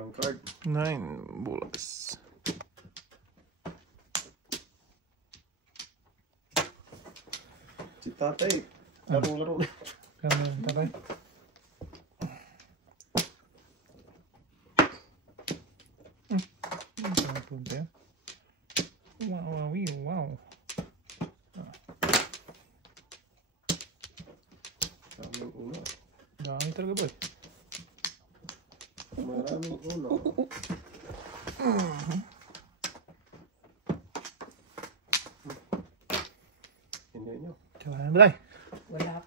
Pang card. 9 bullets. Si tatay. Laro-laro na. Kami tatay. Wow. Maraming uno. Dami talaga boy. Maraming uno. Hindi nyo. Tsaka na balay. Wala.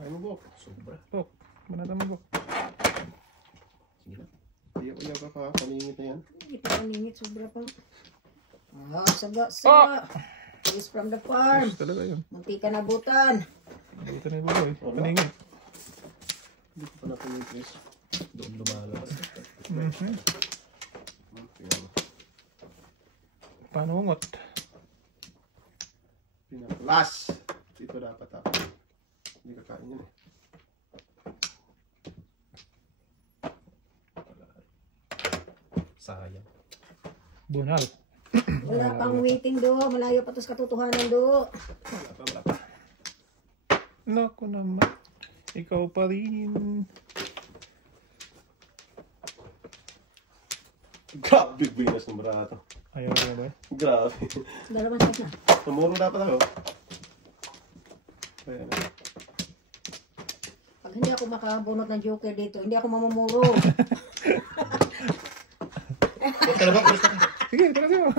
Ay mo bok. Sobra. Bok. Manata mo bok. Sige na. Hindi ako yaga ka. Kaningit na yan. Hindi pa kaningit. Sobra pa. Saga. Is from the farm. Yes, talaga yun. Munti ka nabutan. Dito na yung buloy. Paningin. Hindi ko pa natin yung Chris. Doon lumalabas. Panungot. Pinakalas. Dito dapat ako. Hindi kakain yun eh. Sayang. Bunal. Wala pang waiting do. Malayo pa tos katotohanan do. Wala pa. Naku naman. Ikaw pa rin. Grabe binas ng barato. Ayaw mo ba? Grabe. Dalawang set na. Tumuro dapat ako. Ayan. Pag hindi ako makabunot ng joker dito, hindi ako mamumuro. Sige, tara siya.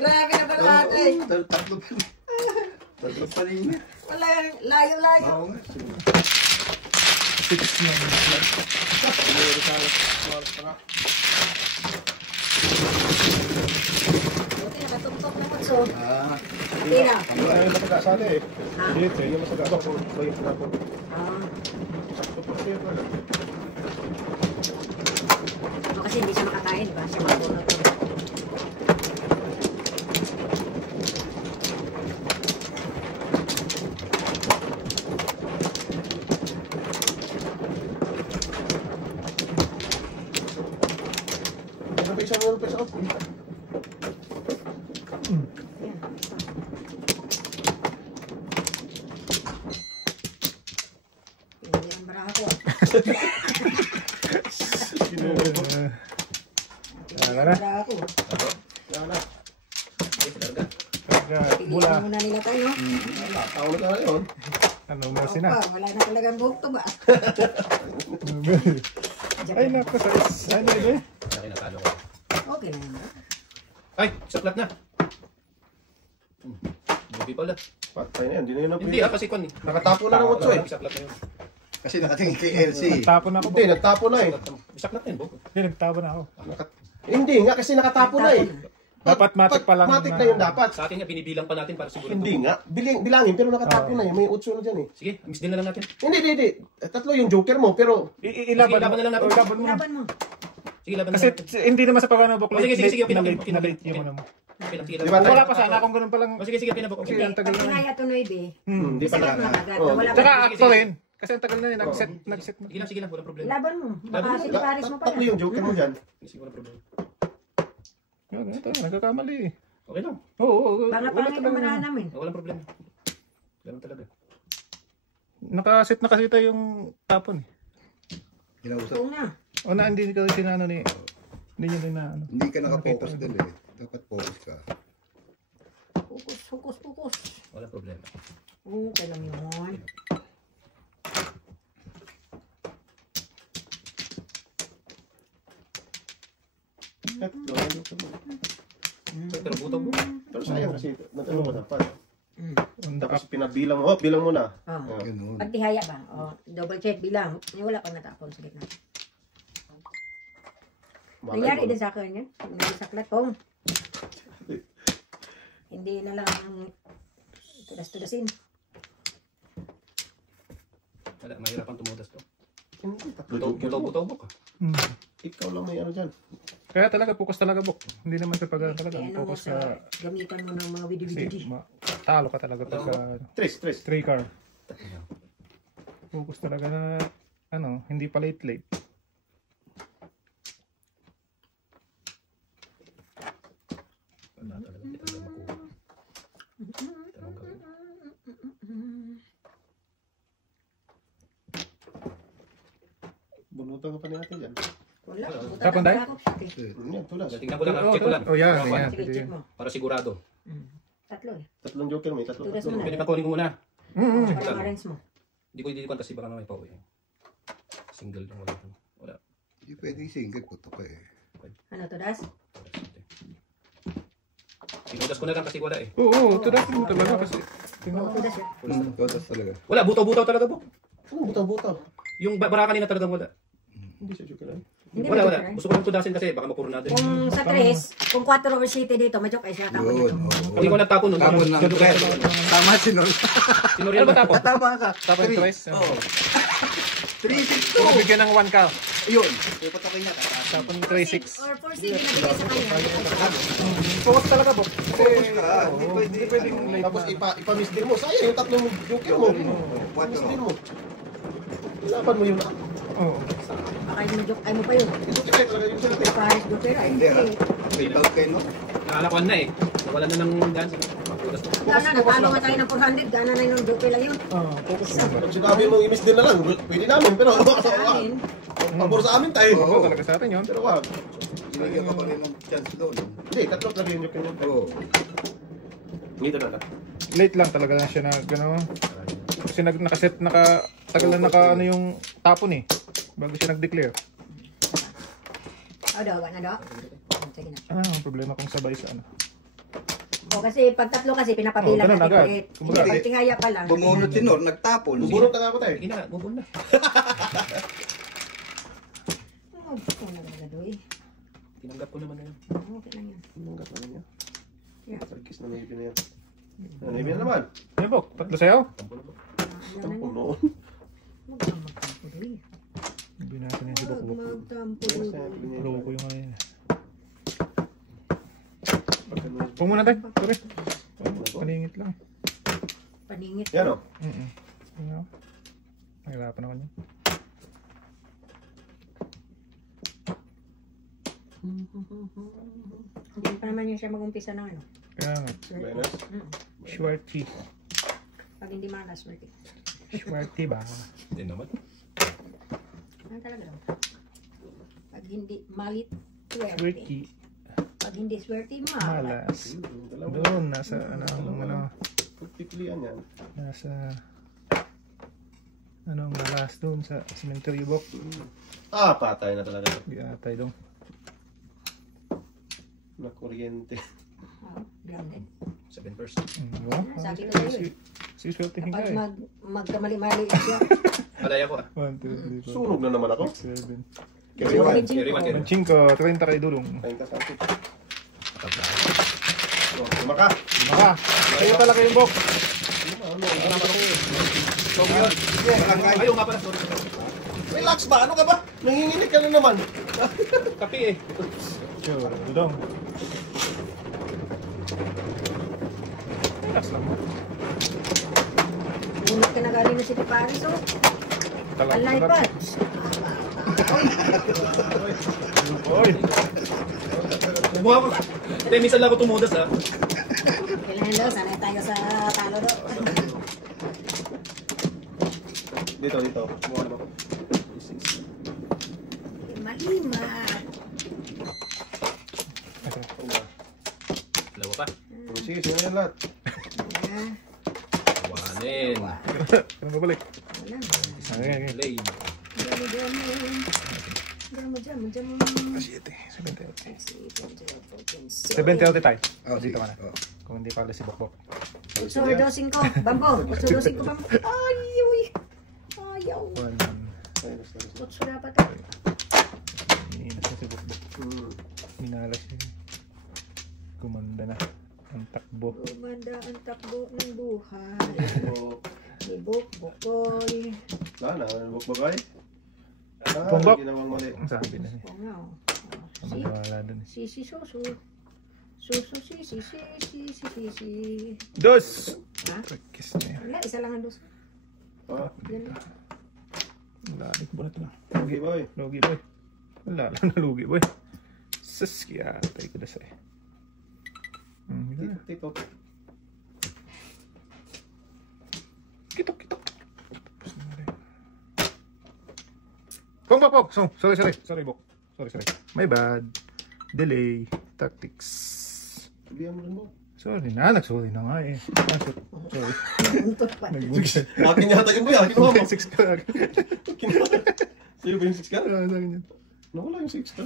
Grabe na pala natin. Tatlo pa rin. Wala, layo-layo. Oo nga. 6 na. Buti nakatumpok na matso. Ah. Pati na. Ay, napagkasali eh. Dito. Yung masagabak ko. Bayot na po. Ah. Sakto po siya pala. Kasi hindi siya makakain, diba? Siya mabunot. Meron pa isa ko. Hindi ang baraha ko. Tara na. Baraha ko. Yan na. Bula. Pilihan muna nila tayo. Tao na tayo yun. Ano mo sina? Wala na talagang buhok to ba? Ay, naku. Ano ito eh? Laki na talo ko. Okay na yun. Ay, saklat na. Bubi pala. Patay na yan. Hindi na yun na Hindi kasi kon eh. Nakatapo na ng otso eh. Saklat na yun. Kasi nakatingin kay LC. Nagtapon ako. Hindi, nagtapo na eh. Saklat na yun, Bok. Hindi, nagtapon ako. Hindi nga kasi nakatapo na eh. Dapat matik pa lang. Matik na yun dapat. Sa atin nga, binibilang pa natin para siguro. Hindi nga. Bilangin pero nakatapo na eh. May utso na dyan eh. Sige, mix din na lang natin. Hindi. Tatlo yung joker mo pero Ilaban Sige, laban na lang natin. Ilaban mo. Laban mo. Sige, laban na Kasi natin. hindi naman sa pagkano bukla. Sige, okay lang. Pinalate yung ano mo. Okay lang, sige Di ba, lang. Wala pa sana kung ganun palang. Sige, pinabok. Sige, ang Pag tagal na. kinaya to 9, hindi pa sikat na. na agad. Oh. Wala Tsaka pa. acto rin. Kasi ang tagal na yun. Nag-set mo. Sige lang, walang problema. Laban mo. Baka siniparis mo pala. Tatlo yung joker mo dyan. Sige, walang problema. Yun, ito. Nagkakamali eh. Okay lang. Oo. Pangapangin ang manahan namin. Walang problema. Ganun talaga. Nakaset na kasi tayo yung tapon eh. Kinausap. Oo na. O na, hindi ka sinano ni. Hindi nyo rin na ano. Hindi ka nakapokus doon eh. Dapat focus ka. Fokus. Walang problema. Okay lang yun. Tatlo. Pero butaw mo. Pero sayang kasi ano mo dapat. Ang Tapos pinabilang mo. Bilang mo na. Oh. Ganun. Pagtihaya ba? Oh, double check bilang. Wala pang natapon sa gitna. Nangyari din sa akin yun. Nagsaklat ko. Hindi na lang tudas-tudasin. Wala, mahirapan tumutas to. Hindi, tatlo joker mo. Butaw ka. Ikaw lang may ano dyan. Kaya talaga, focus talaga, Bok. Hindi naman sa pag talaga. Kaya ano mo Focus sa ka. gamitan mo ng mga Kasi video-video. talo ka talaga pagka Tres. 3 car. Focus talaga na ano, Hindi pa late. Wala talaga. Hindi talaga makuha. Tanong gawin. Bunutan ka pa ni ate dyan. Wala. Tapon tayo? Yan, tulas. Tingnan ko lang. Check ko lang. Oh, yan. Ako, Yan. Sige, check mo. para sigurado. Tatlo eh. Tatlong joker mo, tatlo. Tulas mo na. Pinipatuloy ko muna. Para ma-arrange mo. Hindi ko idilipan kasi baka may pauwi. Single lang wala. Wala. Hindi pwedeng single, putok ka eh. Ano to, Das? Tinudas ko na lang kasi wala eh. Oo, tudas mo talaga kasi. Oo, Tudas yun. Todas talaga. Wala, butaw-butaw talaga po. Ano, butaw-butaw? Yung bara kanina talagang wala. Hindi siya joker lang. Hindi Wala, mo wala. joker. Gusto ko lang tudasin kasi baka mapuro natin. Kung sa 3, kung 4 over 7 dito, ma-joke ay siya. Tapon Yun. dito. oo. Hindi ko natapon nun. Tapon lang. Tama si Nol. Sinurial ba tapon? Tama ka. Tapon Three. twice. Oo. 3-6 So, bigyan ng 1 ka. Yun. Puputokin niya. tataas. Tapon 3-6. Or 4 7 na bigay sa kanya. Focus talaga po. Focus ka. Hindi pwedeng Tapos ipa-misdeal mo. Sayang yung tatlong joker mo. Quatro. Misdeal mo. Laban mo yun na. Oo. Baka yung ma-joke ay mo pa yun. Ito kaya talaga yung sinabi. Paris joker ay Hindi hindi. Wait out kayo, no? Nakalakuan na eh. Wala na ng dance. Tudas ko. Gana, natalo nga tayo ng 400. Gana na yung joker lang yun. Focus mo. Pag sinabi mo i-misdeal na lang, pwede namin. Pero Sa amin. pabor sa amin tayo. Oo, talaga sa atin yun. Pero wag. Binigyan ka pa rin ng chance doon. Hindi, tatlo talaga yung joker niya. Oo. Dito na lang. Late lang talaga na siya na gano'n. Kasi nakaset, tagal na ano yung tapon eh. Bago siya nag-declare. O, daw, na daw. Sige na. Ang problema kung sabay sa ano. O, kasi pag tatlo kasi pinapabilang ganun natin agad. ulit. Kumbaga, Hindi, pag tingaya pa lang. Bumunot si Nor, nagtapon. Bubunot na nga ako tayo. Sige na, bubon na. Oh, gusto na talaga doy. Tinanggap ko naman na yun. Okay lang yan. Mangat naman niya. Yeah. Tarkis na maybe na yan. Maybe na naman. Ay, Bok, tatlo sa'yo? Tampo na po. Ano Ang na puno. Huwag kang magtampo doy. Hindi natin yung si Bok Huwag Bok. magtampo doy. Loko yung ano yun. Huwag muna tayo. Sorry. Paningit lang. Paningit. Yan o. Ano? Nahirapan ako niya. Hindi pa naman yun siya mag-umpisa ng ano. Kaya nga. Venus. Schwarty. Pag hindi malas, swerte. Schwarty ba? Hindi naman. Ano talaga daw? Pag hindi malit, swerte. Schwarty. Pag hindi swerte, malas. Malas. Doon, nasa ano, Pagpipilian yan. nasa malas doon sa cemetery Bok. Ah, patay na talaga. Hindi atay doon. Na kuryente. Oo, grounded. 7%. Diba? Sabi ko sa'yo eh. Si Swerte hinga Kapag eh. magkamali-mali siya. Palaya ko ah. 1, 2, 3, 4, Sunog na naman ako. 7. Carry one. Carry one, carry one. 5, 30 kay dulong. Tayo ka sa akin. Oh, kumaka. Maka, kayo talaga yung Bok. Ayaw nga pala. Sorry. Relax ba? Ano ka ba? Nanginginig ka na naman. Kape eh. Sure, dulong. Relax lang. Unit ka na galing na si Paris, oh. Talag. Alay pa. Oy! Mukha ko. Hindi, minsan lang ako tumudas ah. Kailangan daw, sanay tayo sa talo daw. Dito. Mukha naman ko. Malima. Dalawa pa. Sige, sige na yan lahat. Ah, Wanin. Ano ba balik? wala. Okay. Lay. Jamo. 7 healthy tayo. Oh, Dito sige. ka na. Oh. Kung hindi pala si Bok Bok. Surdosin ko. Bambo. Surdosin ko, Bambo. Ayaw. 1. Kutso dapat ah. Iniinas na si Bok Bok. Minalas siya. Gumanda na. Ang takbo. Gumanda ang takbo ng buhay. Ibok, bukoy. Sana, bukbagay. Bumbok. Ginawang mali. Ang sabi na niya. Oo nga, oh. Maniwala dun. Si Susu. Susu, si. Dos! Ha? Kiss na yan. Wala, isa lang ang dos. Ah, Yan lang. Lalit mo na ito na. Okay, boy. Lugi boy. Wala lang na lugi boy. Sus, kaya tayo ko na sa eh. Tito. Kitok, kitok. Pong. Sorry, Bok. Sorry. My bad. Delay. Tactics. Sabihan mo rin mo. Sorry na, nagsorry na nga eh. Sorry. Buntot pa. Nag-bullshit. Akin yata yung boy. Kinuha mo. 6 ka lang. Kinuha. Sa'yo ba yung 6 ka? Ah, sa akin yan. Nawala yung 6 ka.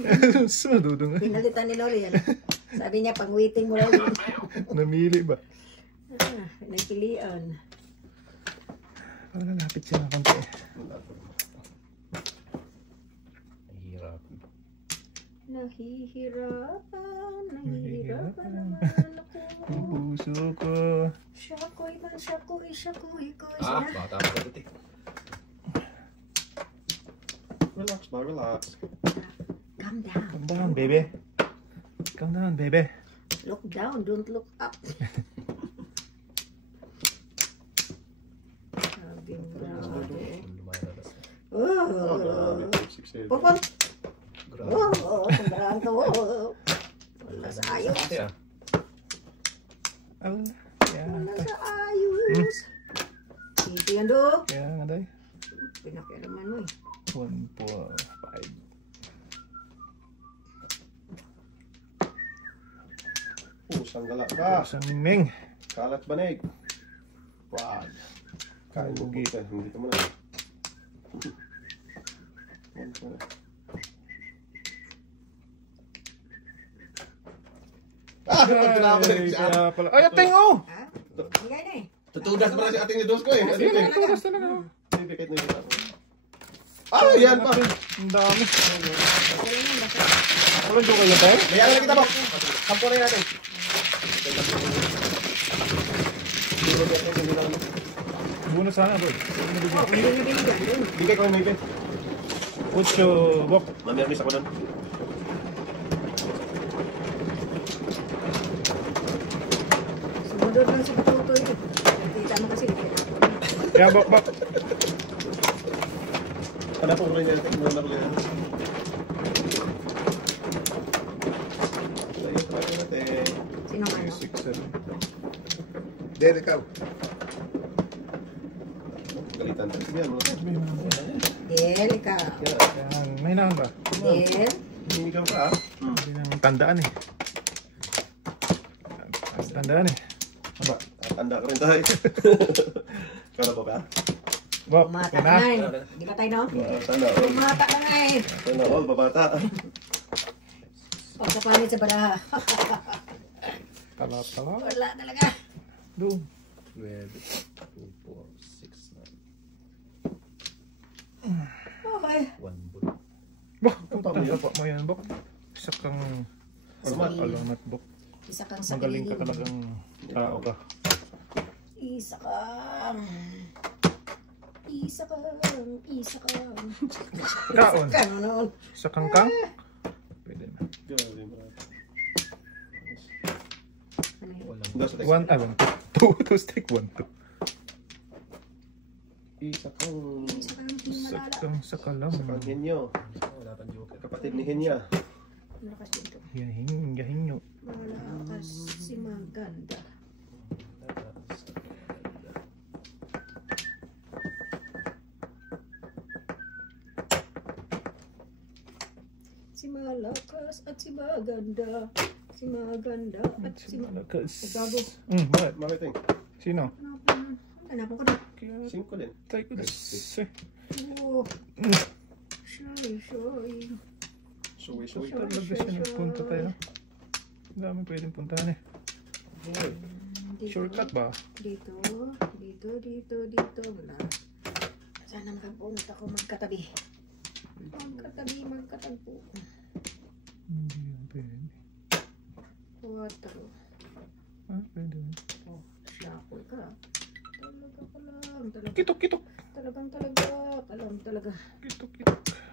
Sumududong nga. Pinalitan ni Loli yan. Sabi niya, pang-waiting mo lang yun. Namili ba? Nagpilian. Parang nalapit siya ng konti eh. Nahihirapan. Nahihirapan naman ako. Ang puso ko. Shakoy. Bata pa ka puti. Relax ba, relax. Calm down. Calm down, baby. Calm down, baby. Look down, don't look up. Sabi mo grabe. Lumalabas na. Oh. 6-7. Popon. Grabe. Kumbaraan ka. Wala sa ayos. Ate ah. Wala sa ayos. Ito yan do. Kaya nga day. Pinakialaman mo eh. 1, 4, 5. Pusang gala ka. Isang mingming. Kalat banig. Wag. Kain mo Bugi. ka. Hindi ka muna. Ay, kaya pala. Ay, ating oh! Ha? Bigay na eh. Tutudas pala si ating ni Dos ko eh. Sige lang, tulas talaga. Bibigay na yung ako. Ah, yan pa. Ang dami. Bigay na basta. Walang joke yun tayo? Bayaran na kita mo. Kampo na natin. Buno sana, bro. Oh, hindi na binigyan dun. Bigay ko yung maybe. Ocho, Bok. Mamiamis ako nun. Sumunod lang sa patutoy. Kita mo kasi. Kaya, Bok. Ano po rin natin? Muna ko yan. Tayo tayo natin. Sino ano? 6, 7. Del, ikaw. Galitan tayo. Sabihan mo na. Del, ikaw. Yan, may naman ba? Del. Hindi ka pa ah. Hindi naman tandaan eh. Tandaan eh. Aba, Tanda ka rin tayo. Kala ba ka? Bok, Bumata yan ka na. na eh. Di ba tayo no? Sana all. Bumata ka na eh. Sana all, babata. Pagkapanit sa balaha. Tala. Wala talaga. Doon. 12, 2, 4, 6, 9. Okay. 1 bull. Bok, tanda mo yan, Bok. Isa kang Alamat. alamat, Bok. Isa kang sa Magaling ka gilid. talagang tao ka. Isa kang. Isa kang. Kaon. Kanon. Isa kang kang. Pwede na. Grabe, bro. Ano yun? Walang Dos, tek. 1, 2 stick, 1, 2. Isa kang... Isa kang hindi Isa malala. kang sakalam. Isa kang henyo. wala pang joker. Kapatid ni Henya. Malakas dito. Yahinyo. Malakas si Maganda. Si Malakas at si Maganda. Si Maganda at si Malakas. Gago. Bakit? Bakit eh? Sino? Hanapan ko na. Kaya 5 din. tayo ko Oh. Shy. Suwi-suwi. talaga siya nagpunta tayo. Ang dami pwedeng puntahan eh. Dito. Shortcut ba? Dito. Wala. Sana makapunot ako magkatabi. Magkatagpo. Hindi yan pwede. 4. Ah, pwede. Oh, shakoy ka. Talaga. Kitok. Talaga. Kitok.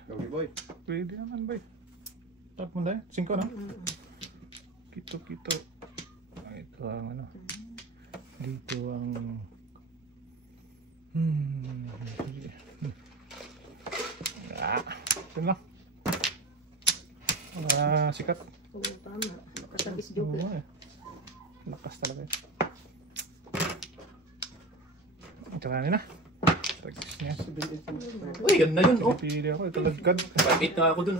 Gawin boy. Pwede naman ba eh. Tap mo dahil? 5 na? Mm. Kitok. Ito ang ano. Dito ang... Yun lang. Sikat. Oo, tama. Nakatabis joke. Oo, eh. Lakas talaga yun. Ang karami na. Tragis niya. Uy, yan na yun, oh. Pili ako. Ito lagkad. 5-8 na ako dun.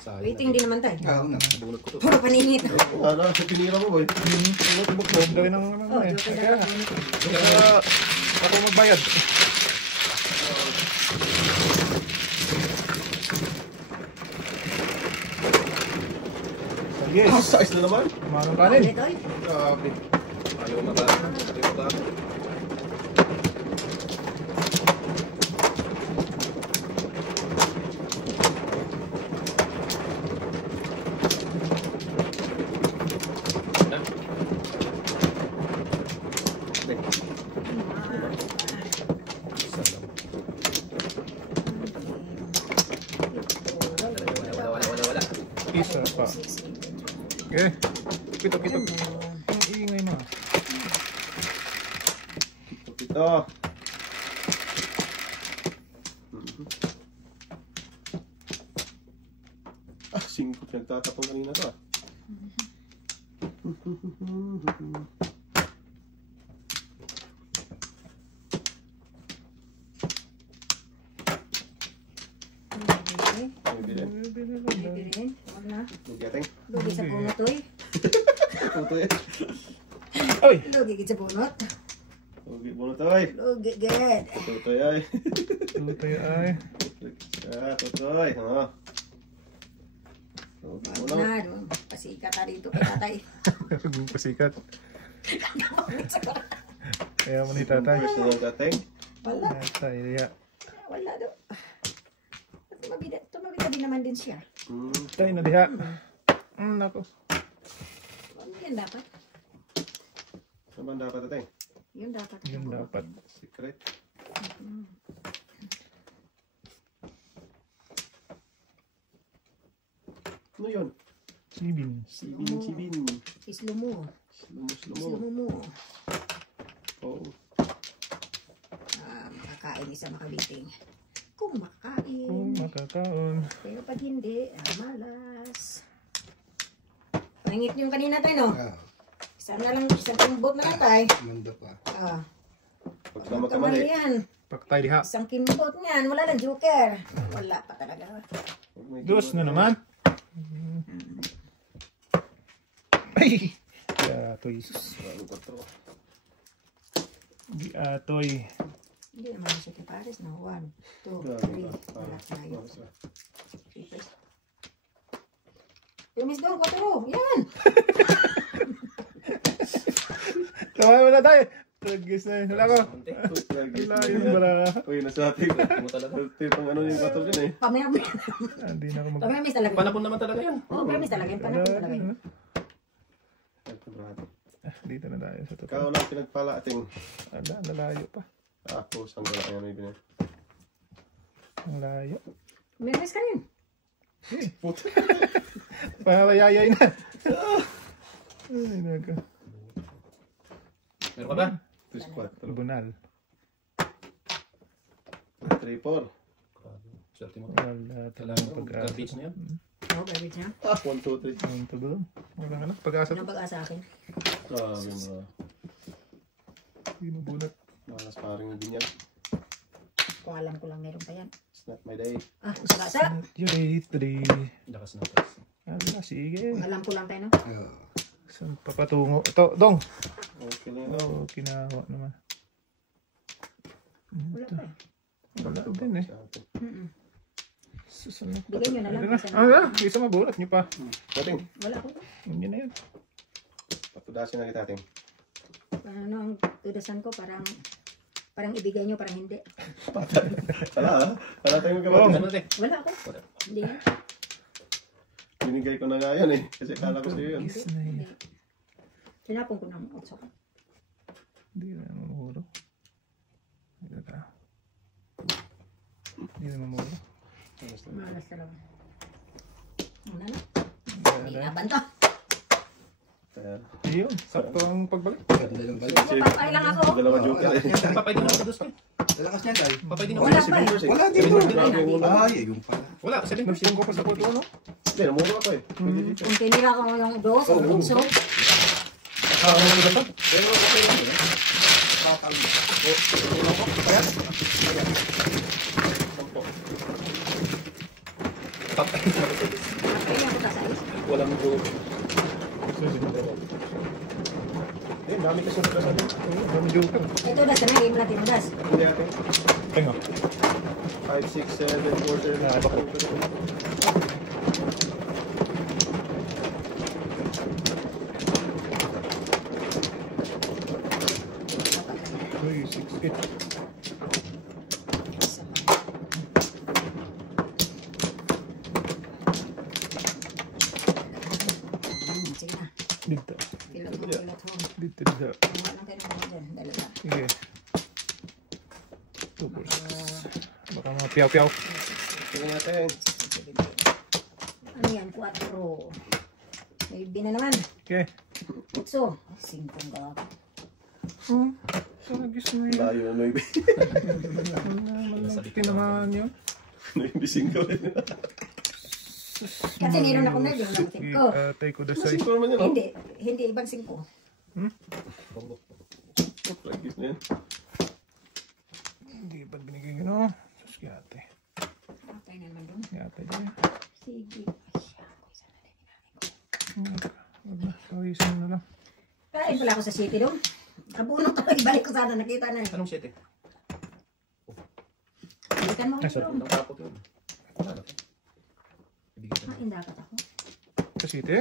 Sayang. Waiting din naman tayo. Oo na. Bunot ko to. Puro paningit. Ano, pinira mo boy. Ganda rin ang ano Oh, eh. joke Kaya, na. ako magbayad. Yes. Size na naman. Manong kanin. Ito eh. Grabe. Ayaw mata. Ayaw mata. Wala. Isa pa. Okay. Kitok. Ang ingay mo. Ito. Ah, 5 nagtatapon kanina to ah. Okay. May bilhin. Bibirin. Huwag na. Magyating. Lugi sa bunot oy. Ito eh. Oy! Lugi sa bunot. Huwag mo na to ay. Lugi gad. Tutoy ay. Tutay ay. Ah, tutoy. Ano? Huwag mo Huwag na. na. Doon. Pasikat na dito kay tatay. Huwag mong pasikat. Kaya mo ni tatay. Personal dating. Wala. Tatay, iya. Wala do. Tumabida din naman din siya. Tay na diha. Nako. Ano yan dapat? Ano ba dapat dating? Yun dapat. Yun dapat. Secret. Ano yun? Sibin. Sibin. Islo mo. Slomo. Islo mo. Oo. Makakain isa makabiting. Kung makakain. Kung makakaon. Pero pag hindi, malas. Pangit yung kanina tayo, no? Isa na lang, isang kimbot na lang tayo. Manda pa. Pag na magkamali. yan. Paktay diha. Isang kimbot niyan, wala lang joker. Wala pa talaga. Dos na naman. Ay! Atoy. Atoy. Hindi naman siya kay Paris, no? 1, 2, 3. Wala tayo. Tumis doon, 4. Yan! Tawa mo na tayo. Tragis na yun. Wala ko. Wala yung bara. Uy, nasa ating. Ano talaga? Ito yung ano yung battle din eh. Pamiramis. Hindi na ako mag... Pamiramis talaga. Panapon naman talaga yan. Oo, pamiramis talaga. Panapon talaga yun. Dito na tayo sa totoo. Ikaw lang pinagpala ating. Ala, nalayo pa. Ako, saan ko lang yan may binili. Ang layo. Pamiramis ka rin. Eh, puto. Palayayay na. Ay, naga. Meron ka ba? 3-4. Bunal. 3-4. Swerte mo. Wala talagang pag-asa. Garbage na yan. Oo, garbage na. Ah, 1-2-3. Ang to doon. Wala nga na. Pag-asa. Anong pag-asa akin? Grabe mo. Hindi mo bunat. Malas parang yung binyan. Kung alam ko lang meron pa yan. It's not my day. Ah, pag-asa. Yuri, today. Lakas na lakas. Ala, sige. Kung alam ko lang tayo, no? Saan papatungo? Ito, dong. Okay lang yun. Oo, kinawa naman. Wala pa eh. Wala din eh. Sa atin. Susunod. Bigay nyo na lang. Isa Ah, na. isa mabulat nyo pa. Dating. Wala ko. Hindi na yun. Patudasin na kita ating. Ano ang tudasan ko? Parang ibigay nyo, parang hindi. Wala ah. Wala tayong Oh. magkabati. Ano te? Wala ako. Hindi yan. Binigay ko na nga yan eh. Kasi kala ko sa'yo yun. Kiss na Hindi. yun. Sinapon ko ng otso. Hindi na mamuro. Hindi na. Hindi na mamuro. Malas talaga. Ano na? Wala. Binaban to. Yun, sakto ang pagbalik. Ganda lang pala. Papay lang ako. Dalawa joker eh. Papay din ako sa dos ko. Lalakas niyan tayo. Pwede na Wala ako. pa eh. Wala dito. Grabe yung ulo. Ay, ayun pala. Wala, 7%. Nagsin ko pa sa photo, no? Hindi, namura ako eh. Pwede dito. Kung tinira ko yung dos, o bunso. Ah, ano ba ito? Pero okay lang yun. Kaya ako tasay. Walang joke. Eh, dami kasi na sabi. Dami joker. Ito das, kanang game natin das. Hindi ate. Tengo. 5, 6, 7, 4, 7. Uy, 6K. Sige na. Dito. Pilot mo, pilot mo. Dito, dito. Wala lang tayo ng mga dyan. Dalawa. Sige. 2 for 6. Baka mga piyaw-piyaw. Sige natin. Ano yan? 4. May bina naman. Okay. 8. 5 ka. Hmm. Sagis na yun. Layo na Noy. Malaki naman yun. Naibising ko rin. Kasi meron ako na, di mo naman ko. Tay ko dasay. Masing ko naman yun. oh. Hindi ibang 5. Practice na yan. Hindi ba't binigay yun, no? Sus, yate. Okay na naman doon. Yate dyan. Sige. Huwag na. Sawisan na lang. Kain pala ako sa city doon. Kabunong ka, ibalik ko sana, nakita na eh. Anong 7? Balikan mo Nasa- ako. Ang tapot yun. Wala na. Ibigay ko na. Indakat ako. Kasite?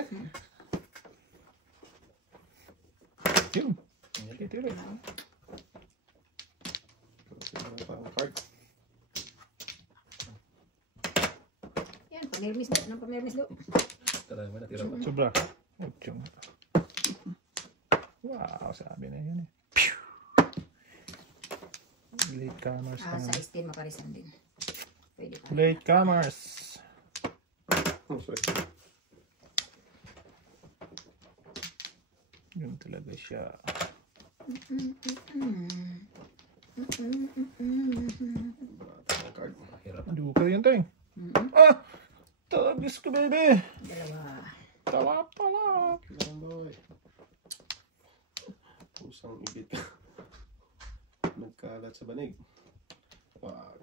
Yun. Kasite rin. Parang card. Yan, panermis do. Anong panermis do? Tara, may natira pa. Sobra. Uchong. Wow, sabi na yun eh. Pew! Late comers Ah, pa sa nga. Estin Macarisan din. Pwede pa. Late comers. Oh, sorry. Yun talaga siya. Parang card. Hirap. Duka yun tayo. Ah! Tagis ko, baby! Dalawa. Tawa pala! Kailangan boy. Pusang ibit. Nagkalat sa banig. Wow.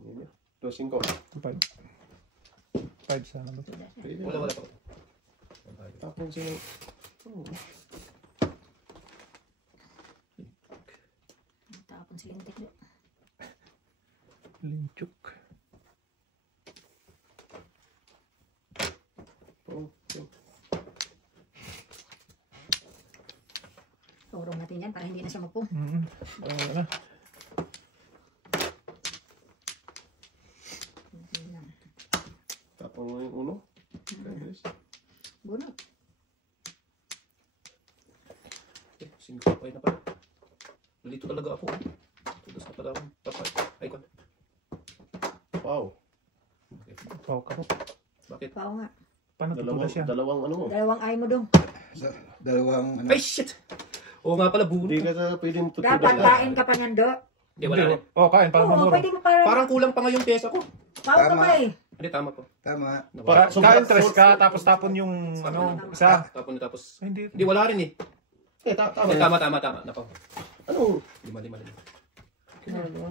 Yan yun. Dosing ko. 5. 5 sana ba? Wala pa. Tapos siya. Oh. Tapon si Lintik do. Linchuk. Oh. Okay. Turong natin yan para hindi na siya magpo. Wala na. Tapos mo yung uno. Okay, guys. Bunot. Eh, 5 pa na pala. Nalito talaga ako. Tudas na pala ako. Tapos, ay ko. Wow. Okay. Pau ka po. Bakit? Pao nga. Paano tutula siya? Dalawang ano mo. Dalawang ay mo dong. Dalawang ano. Ay, shit! Oo nga pala, bunot. Hindi ka na pwedeng Dapat tutulad. kain ka pa niyan do. Hindi, wala rin. Oh, kain para Oo, mamura. pwede mo para. Parang kulang pa nga yung pyesa ko. Pao ka Tama. pa eh. Hindi, tama po. Tama. Para, kain tres ka, tapos tapon yung ano, isa. Tapos, Ay, hindi. hindi, wala rin eh. Eh, tama. Hindi, tama. Nako. Ano? Lima.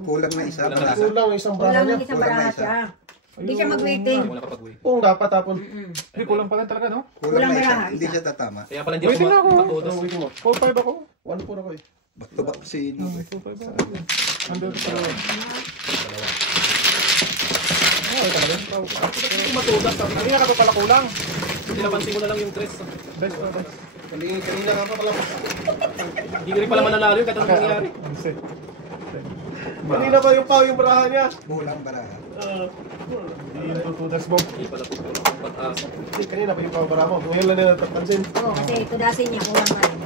Kulang na isa. Kulang na Wala. isa. Kulang ang isang Wala braha niya. nang isang Kulang na baraha isa. siya. Hindi siya mag-waiting. Wala ka pag-uwi. Kung dapat tapon. Hindi, kulang pa rin talaga, no? Kulang na isa. baraha, Hindi isa. siya tatama. Kaya pala hindi Waiting ako ako. matutos. Anong waiting mo? 4-5 ako. 1-4 ako eh. Back to back si Ino. 4-5 ako. Andun sa... Dalawa. Ay, talaga. Hindi matugas. Hindi na ka pa pala kulang. Hindi napansin ko na lang yung tres. Best pa, best. Kanina nga pa pala. Hindi ko rin pala mananalo yung katulad nangyari. Ang set. Kanina pa yung pao yung braha niya. Kulang baraha. Hindi yung tutudas, Bob. Hindi pala po kulang ang pag-asa. Hindi, kanina pa yung pao braha mo. Ngayon lang nila tapansin. Oo, kasi ito dasin niya, kulang na rin.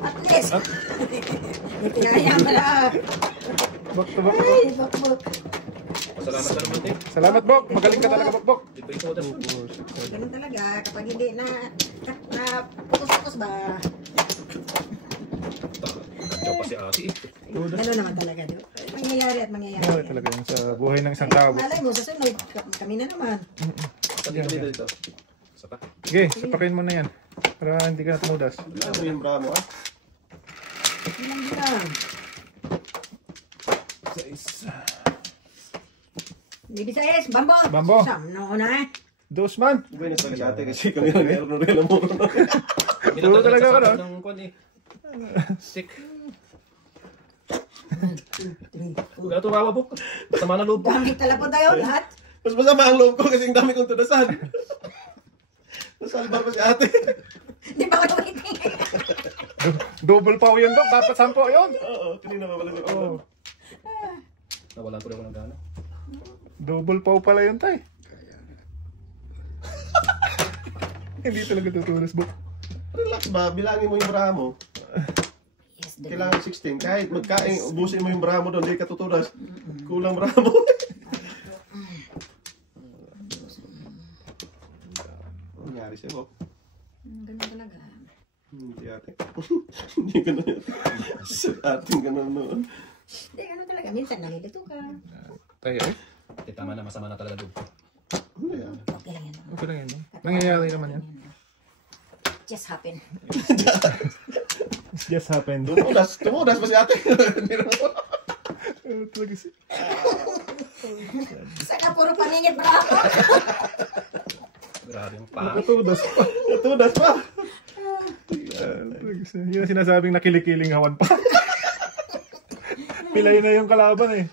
At least. Ito na yan pala. Back to back. Ay, bakbak. Salamat sa naman, eh. Salamat, Bok. Magaling ka talaga, Bok. Di pa ito, das. Ganun talaga. Kapag hindi na putos-putos ba? Kadyaw pa si ate, eh. Ganun naman talaga. Di ba? Mangyayari at mangyayari. Ano talaga yun sa buhay ng isang tao. Malay mo, sa sunod, kami na naman. Saan dito? Saka. Sige, sapakin mo na yan. Para hindi ka na tumudas. Ano yung bra mo, ah? Bilang-bilang. Bibi sa es, bambo. Bambo. Samno na eh. Dos man. Iba yung nagsabi si ate kasi kami lang meron ng relo mo. Puro talaga ka, no? Ng kwan, eh. Sick. Kaya tumawa, Bok. Masama na loob ko. Dami talapon tayo lahat. Mas masama ang loob ko kasi ang dami kong tunasan. Nasalba pa si ate. Di ba ako waiting? Double pow yun, Dok. Dapat 10 yun. Oo, kanina pa pala nito. Oh, Nawalan ko rin ako ng gana. double pow pala yun, tay. Hindi talaga tutunas, Bok. Relax ba? Bilangin mo yung bra mo. Yes, Kailangan 16. Kahit magkain, ubusin mo yung bra mo doon, di ka tutunas. Kulang bra mo. Ano nangyari sa'yo? Ganun talaga. Hindi ate. Hindi ganun yun. Sa ating ganun noon. Hindi, ganun talaga. Minsan nalilito ka. Tay, eh. Eh, tama na, masama na talaga loob ko. Hindi ah. Okay lang yan. Okay lang yun, no? Nangyayari naman yan. Just happen. It just happened. Tumudas pa si ate. Hindi naman. Talaga si... Saka puro paningit bra ako. Grabe yung paa. Tutudas pa. Tumudas pa. Talaga si... Yun ang sinasabing nakilikiling hawan pa. Pilay na yung kalaban eh.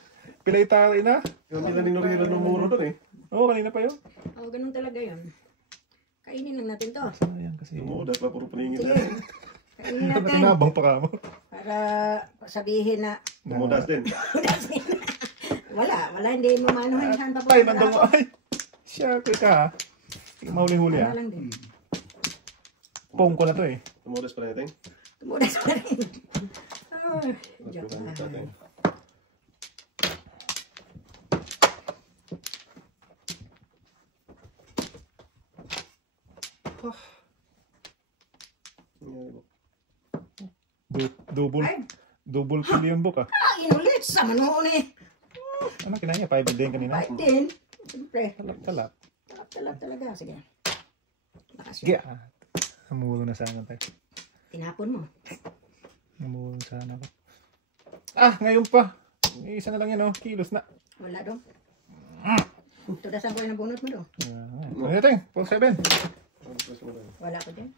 Pilay tayo na. Kami na ninurilo ng muro doon eh. Oo, kanina pa yun. Oo, ganun talaga yun. Kainin lang natin to. Ayan kasi. Tumudas pa, puro paningin Sige. na. Kainin natin. Tinabang pa ka mo. Para sabihin na Tumudas din. wala, hindi mo manuhan saan pa po. Ay, mandang mo. Ay, siya, ka ha. Hindi ka mahuli-huli ha. Wala lang din. Pong ko na to eh. Tumudas pa natin. Tumudas pa rin. Ay, joke lang. Double. Ay. Double kill yun, Bok ah. Inulit sa manuon eh. Ano kinaya? 5 din kanina. Bite din. Siyempre. Talap-talap. Talap talaga. Sige. Lakas Sige yun. ah. Namulong na sana tayo. Tinapon mo. Namulong sana ako. Ah, ngayon pa. Isa na lang yan oh. Kilos na. Wala daw. Tudasan ko yung nabunot mo daw. Ano natin? 4-7. Wala ko din.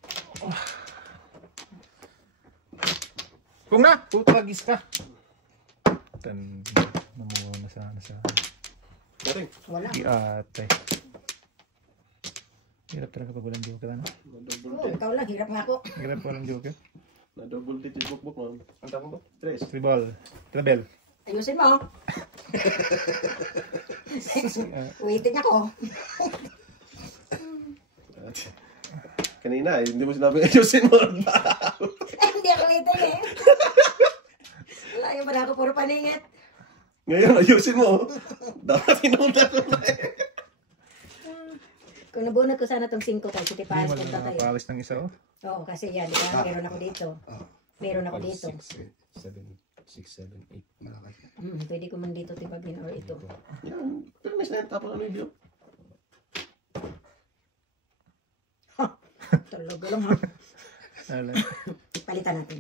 Kung na! Putagis ka. Namulong na sana sa... Dating. Wala. Ate. Hirap talaga pag walang joker ano? Oo, ikaw lang. Hirap nga ako. Hirap pag walang joker. Na double digit book mo. Ang tawag mo? 3. Tribal. Trabel. Ayusin mo. Waiting ako. Kanina hindi mo sinabi ayusin mo. Hindi ako waiting eh. Wala yung pala ako puro paningit. Ngayon ayusin mo. Dapat inulat ko na eh. Kung nabunot ko sana tong 5 kay City Hindi Paris mo kung lang tayo. nakapalis ng isa oh. Oo, kasi yan, di ba? Meron ako dito. Meron ako dito. 6, 7, 8. Malaki. Pwede ko man dito tibagin or ito. Yan. Permis na yan. Tapos ano yung video? Talaga lang ha. Alam. Palitan natin.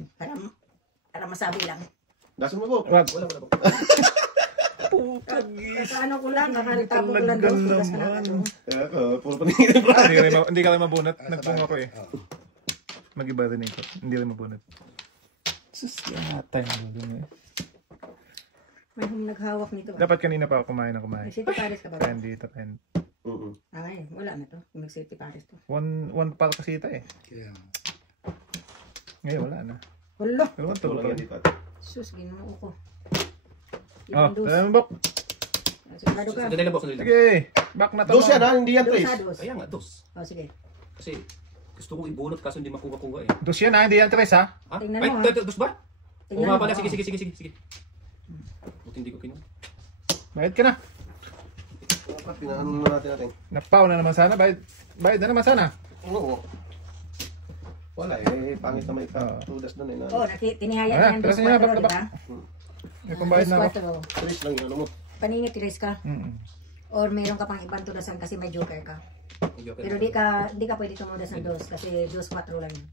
Para masabi lang. Dasan mo po. Wag. Wala po. Sa ano ko lang, nakalitapon ko lang doon. Tugas ka na ano. Kaya ako, puro paningin bro. Hindi ka rin mabunot. Nagpung ako eh. Mag-iba rin ito. Hindi rin mabunot. Sus, yata yung dulo eh. May naghawak nito. Dapat kanina pa ako kumain na kumain. May City Paris ka ba? Friend dito, friend. Ay, wala na to. Kung City Paris to. One pal kasi ito eh. Kaya, Ngayon wala na. Wala. Ewan to. Tulang yan dito. Sus, ginoo ko. Oh, alam mo, Bok. Sigurado ka. Dali lang, boss. Dali lang. Sige, back na to. Dos yan ha, hindi yan Dos tres. ha, dos. Kaya nga, 2. Oh, sige. Kasi gusto kong ibunot kaso hindi makuha-kuha eh. Dos yan ha, hindi yan tres ha. Ha? Tingnan Ay, mo, ha? 2 ba? Oo Tingnan nga mo. pala. Sige. Buti hindi ko kinuha. Bayad ka na. At pinaano na natin. Napaw na naman sana. Bayad na naman sana. Oo. Wala eh. Pangit na may tudas doon eh. Oh, tinihaya Ayan, na yung tirasin 2-4, niya, di bak- ba? May pambayad na ako. 2-4. Tulis lang yun. Ano mo? Paningit, tiris ka. Or meron ka pang ibang tudasan kasi may joker ka. Pero di ka pwede tumudas ng dos kasi dos 4 lang yun.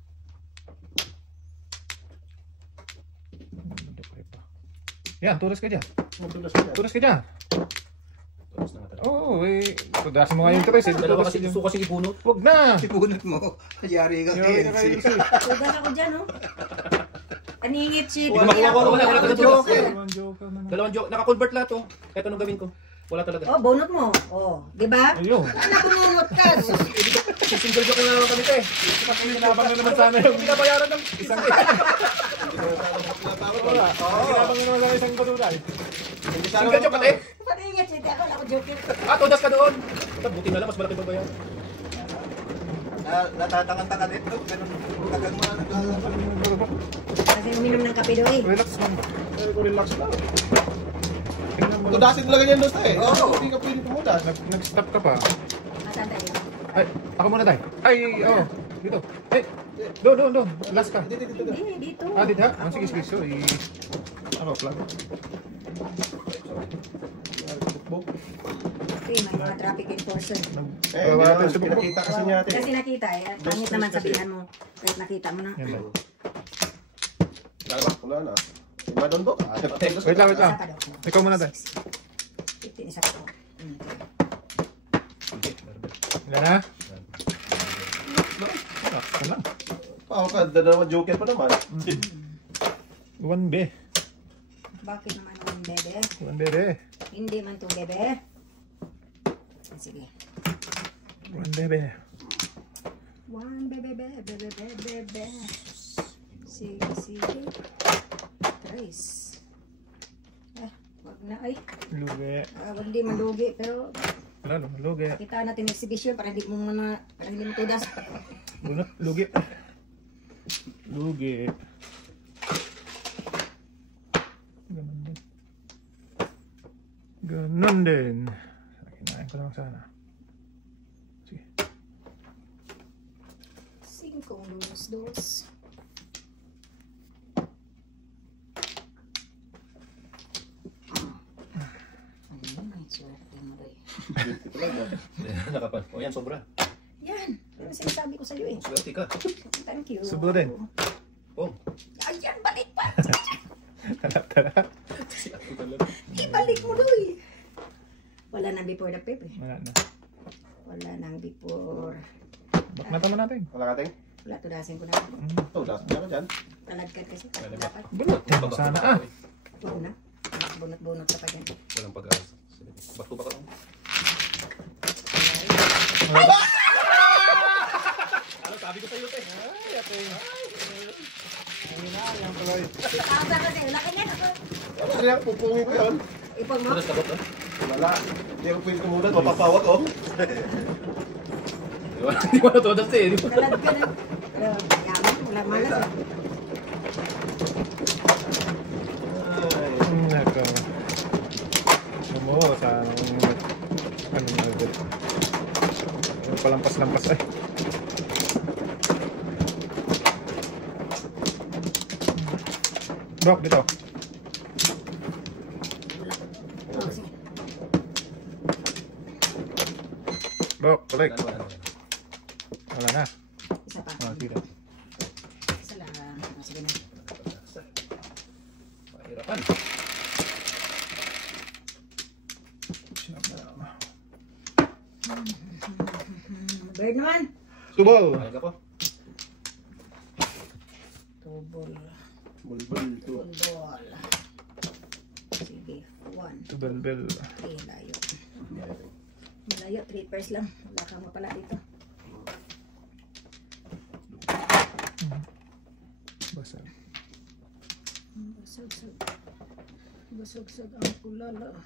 Yan, turas ka dyan. Tudas ka dyan. Turas ka dyan. Tudas na nga talaga. Oo, tudasin mo nga yung tres. Dalawa kasi gusto kasi ibunot. Huwag na. Ipunot mo. Yari ka Yari ka KNC. KNC. Tudas ako dyan, oh. Paningit si Wala, wala ka joker. Dalawang joker naman. Dalawang joke. Naka-convert lahat oh. Kahit anong gawin ko. Wala talaga. Oh, bonot mo. Oh, di ba? Ayun. Ano kumunot ka? Single joke na naman kami te. Kinabang na naman sana yung Pinabayaran ng isang wala. Kinabang na naman sana isang badulay. single joke ate. Paningit si ako ako joker. Tudas ka doon. Buti na lang, mas malaki babayaran. Natatangan-tangan ito. Ganun. Tagal mo na. Kasi uminom ng kape daw eh. Relax man. Relax lang. Tingnan mo lang. Tudasin talaga yan doon eh. Oo. Hindi ka pwede tumudas. Nag-stop ka pa. Asan tayo? Ay, ako muna tayo. Ay, oo. Dito. Ay, doon. Last ka. Dito. Hindi, dito. Ah, dito ha? Sige. So, ano, flag. Kasi may mga traffic enforcer. Eh, hindi naman. Pinakita kasi niya ate. Kasi nakita eh. Pangit naman sabihan mo. Kahit nakita mo na. Yan ba? Wala na. Madon to. Wait lang. Isa pa daw. Ikaw muna tayo. 15 isa pa daw. Wala na? Relax ka lang. Pao ka, dalawa joker pa naman. 1B. Bakit naman ang bebe? 1B. Hindi man to bebe. Sige. 1B. One bebe. Sige. Trace. Wag na ay. Lugi. Wag di malugi pero Wala, lugi. kita natin exhibition para hindi mo tudas. Bunot, lugi. Lugi. Ganon din. Kinain ko lang sana. Sige. 5 dos. Ano may swerte mo rin? Nakapan. O yan, sobra. Yan. Yung sinasabi ko sa'yo eh. Swerte ka. Thank you. Sobra din. Oh. Ayan, balik pa. Tara. Si Ate talaga. Ibalik mo doy. Wala nang before the pep eh. Wala na. Wala nang before. Baknata mo natin. Wala ka ting? Wala, tudasin ko na. Tudas ka dyan. Talagkad kasi. Dapat. Bunot. Yan mo sana ah. Huwag na. Bunot-bunot ka pa dyan. Walang pag-asa. Bato ba ka lang? Ano sabi ko sa'yo, te? Ay, ate. Ayun na, yan tuloy. Aba kasi, wala ka niyan. Wala rin ako, pupungin ko yun. Ipag mo. Tudas ka ba to? Wala. Hindi ako pwede tumudas. Mapapawag ko. Di ba na tudas eh? Talagkad eh. Yaman, wala malas eh. Nako. Mo sa ano na palampas-lampas ay. Bok dito. Oh, sige. Bok, balik. Wala na. Isa pa. Oh, sige. Isa lang. Oh, sige na. Mahirapan. Bird naman. Subol. Mahal ka po. Tubol. Bulbul. Tubol. Sige. 1, Tubel-bel. 3, layo. Malayo, 3 pairs lang. Wala kang mapala dito. Basag. Basag-sag. Basag-sag ang kulala.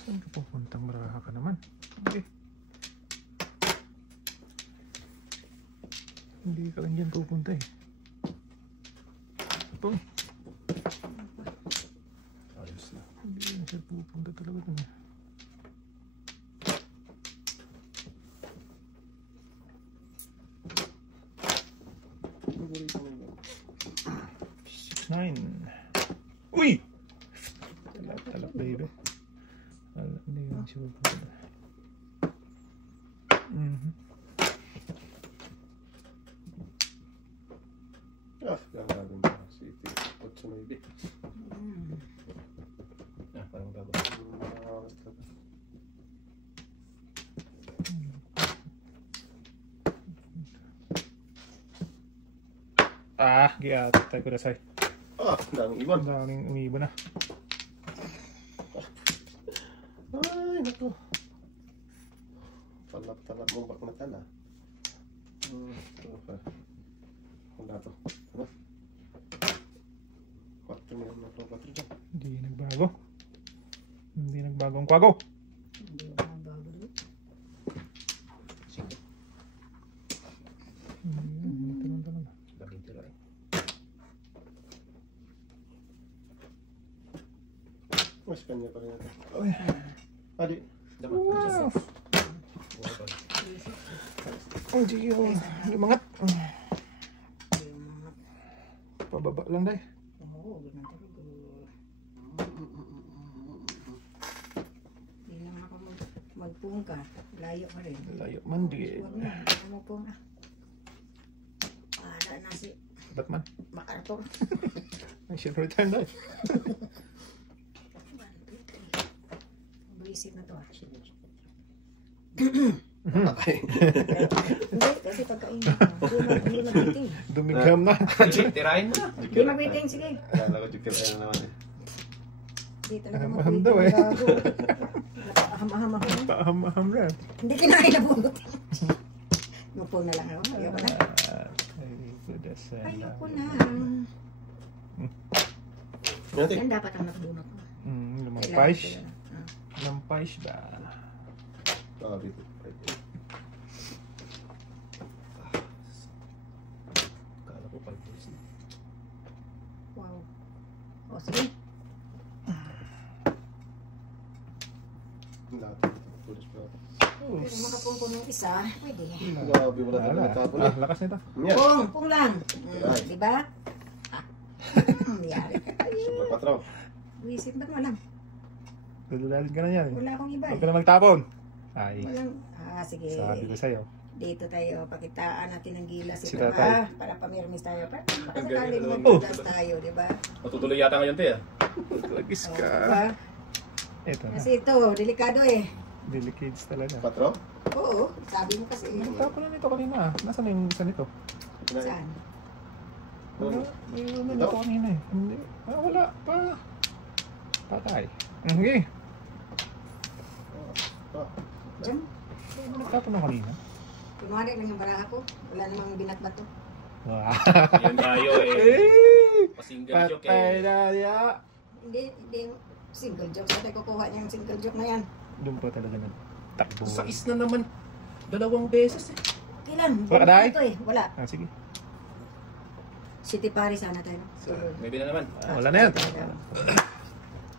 Saan ka pupuntang maraha ka naman? Okay. Hindi ka lang dyan pupunta eh. Ito. pupunta talaga dun eh. Paborito mo yun. 6-9. Uy! Talak baby. Hindi yun siya pupunta. Gagawin mo. City. 8-9. Parang bago. Giat. Tayo ko dasay. Daming ibon. Daming umibo na. Ay, naku. Talap-talap mo bak na tala. Okay. Wala to. Ano? 4 na lang na to. 4 dyan. Hindi nagbago. Hindi nagbago ang kwago. Hindi ako magbago doon. Sige. Ito lang talaga. Laging tira eh. Mas kanya pa rin ito. Uy. Adi. Dapat. Wow! Buhay pa. Ang diyo. Lumangat. Yung mga... Pababa lang day. Oo, ganun talaga. Hindi naman ako magpung ka. Layo ka rin. Layo man di. Huwag na. Ano mo pong para na si Batman. MacArthur. I should return day. 1, 2, 3. Buisit na to ah. Hindi, kasi pagkain mo. Hindi magbiting. Dumigam na. Tirahin mo na. Hindi magbiting, sige. Kala ko jukil ay na naman eh. Hindi talaga Aham daw eh. Aham-aham ako. Aham na. Hindi kinain na bungot. Mupo na lang ako. Ayoko na. Ay, goodness. Ayoko na. Nanti. Yan dapat ang nakabunot mo. Lumampais. Lumampais ba? Dito. Kala ko 5 days na. Wow. O, sige. Tulis pa. Pero makapungkong ng isa, pwede. Grabe mo na ito natapon eh. Lakas nito. Yan. Pung lang. Diba? Yari. Super patraw. Wisit ba't walang? Dudularin ka na yan. Wala akong iba Huwag eh. ka na magtapon. Ay, Walang. Sige. sabi ko sa'yo. Dito tayo, pakitaan natin ang gilas Si ito. tatay. Para pamirmis tayo. Para Ang sakaling galing magbudas tayo, di ba? Matutuloy yata ngayon te ah. Lagis O, ka. diba? Ito na. Kasi ito, delikado eh. Delicates talaga. Patraw? Oo, sabi mo kasi. Tapon na nito kanina. Nasaan na yung isa nito? Saan? Wala. May ano nito kanina eh. Hindi. Wala pa. Patay. Sige. Diyan. Nagtapon na kanina. Kunwari lang yung baraha ko. Wala namang binatbat to. Wow. Yan tayo eh. Eh! Pasingle joke Patay eh. na niya. Hindi. Single joke. Saan tayo kukuha niya yung single joke na yan? Doon pa talaga nagtakbo. Sa na naman. 2 beses eh. Kailan? Wala ka na eh? Ito eh. Wala. Sige. City Paris sana tayo. Maybe na naman. Wala na yan.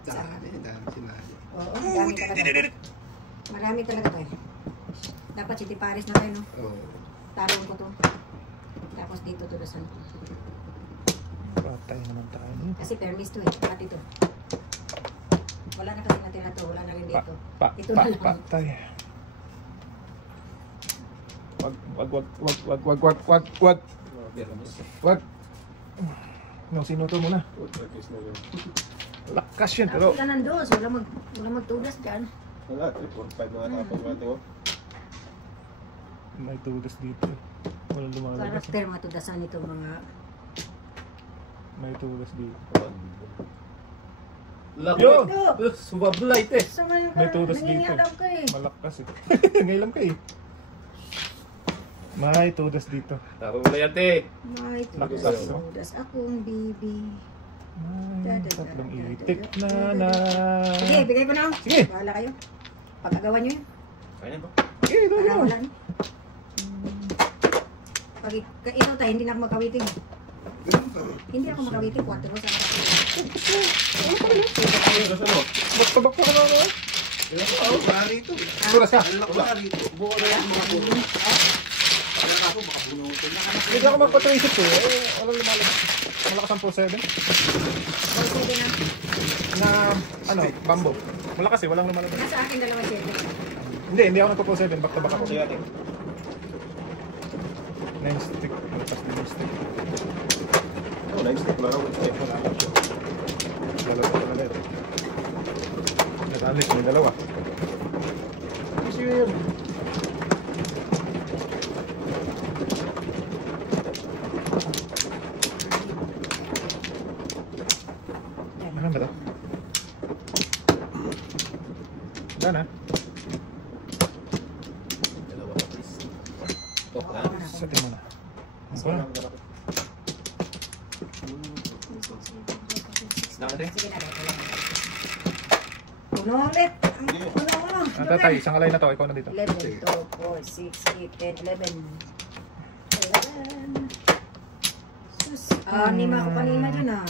Dami, sinabi. Oo, dami talaga. Marami talaga tayo. Dapat City Paris na tayo, no? Oo. Tarong ko to. Tapos dito tulusan. Patay naman tayo. Kasi permis to eh. Pati to. Wala na kasi natira to. Wala na rin dito. Ito na lang. Patay. Wag. Wag. No, sinuto mo na. Lakas yun, pero... Tapos ka nandos. Wala magtugas dyan. Wala, 3-4-5 mga tapos natin oh. May tugas dito eh. Walang lumalabas. Karakter matudasan ito mga... May tugas dito. Lako. Yun! Subablight eh. Sa ngayon May ka, tudas dito. nangingialam ka eh. Malakas eh. Ngailam ka eh. May tudas dito. Tama mo na yan te. May Lakas, tudas. no? Tudas akong bibi. May tatlong itik na. Sige, bigay ko na. Sige. Bahala kayo. Pagkagawa nyo yun. Kaya ba? Sige, ito Wala, na. wala. Pag ikaw tayo, hindi na ako magkawiting. Ganun pa rin. Hindi ako makawiti. 4 sa Tapos ano? Back pa ka na ano? Wala rito. Sura siya. Wala rito. Buo na yan mga puno. Kaya ako makabunutin na. Hindi ako magpa-trace eh. Walang lumalabas. Malakas ang Pro 7. Na, ano, bamboo. Malakas eh, walang lumalabas. Nasa akin 2 7. Hindi ako nagpa-Pro 7. Back to back ako. Kaya atin. 9 stick. Malakas na 9 stick. Oh, next step lang. Wala lang siya. Dalawa pa na rin. Natalis, may dalawa. Kasi yun. Ano ba ito? Wala na. Dalawa pa, please. Oh, Satin mo na. Ano ba? Nakate? Sige na. Puno ulit. Puno. Ah, tatay, isang alay na to. Ikaw na dito. 11, 2, 4, 6, 8, 10, 11. 11. Sus. Anim ako kanina dyan ah.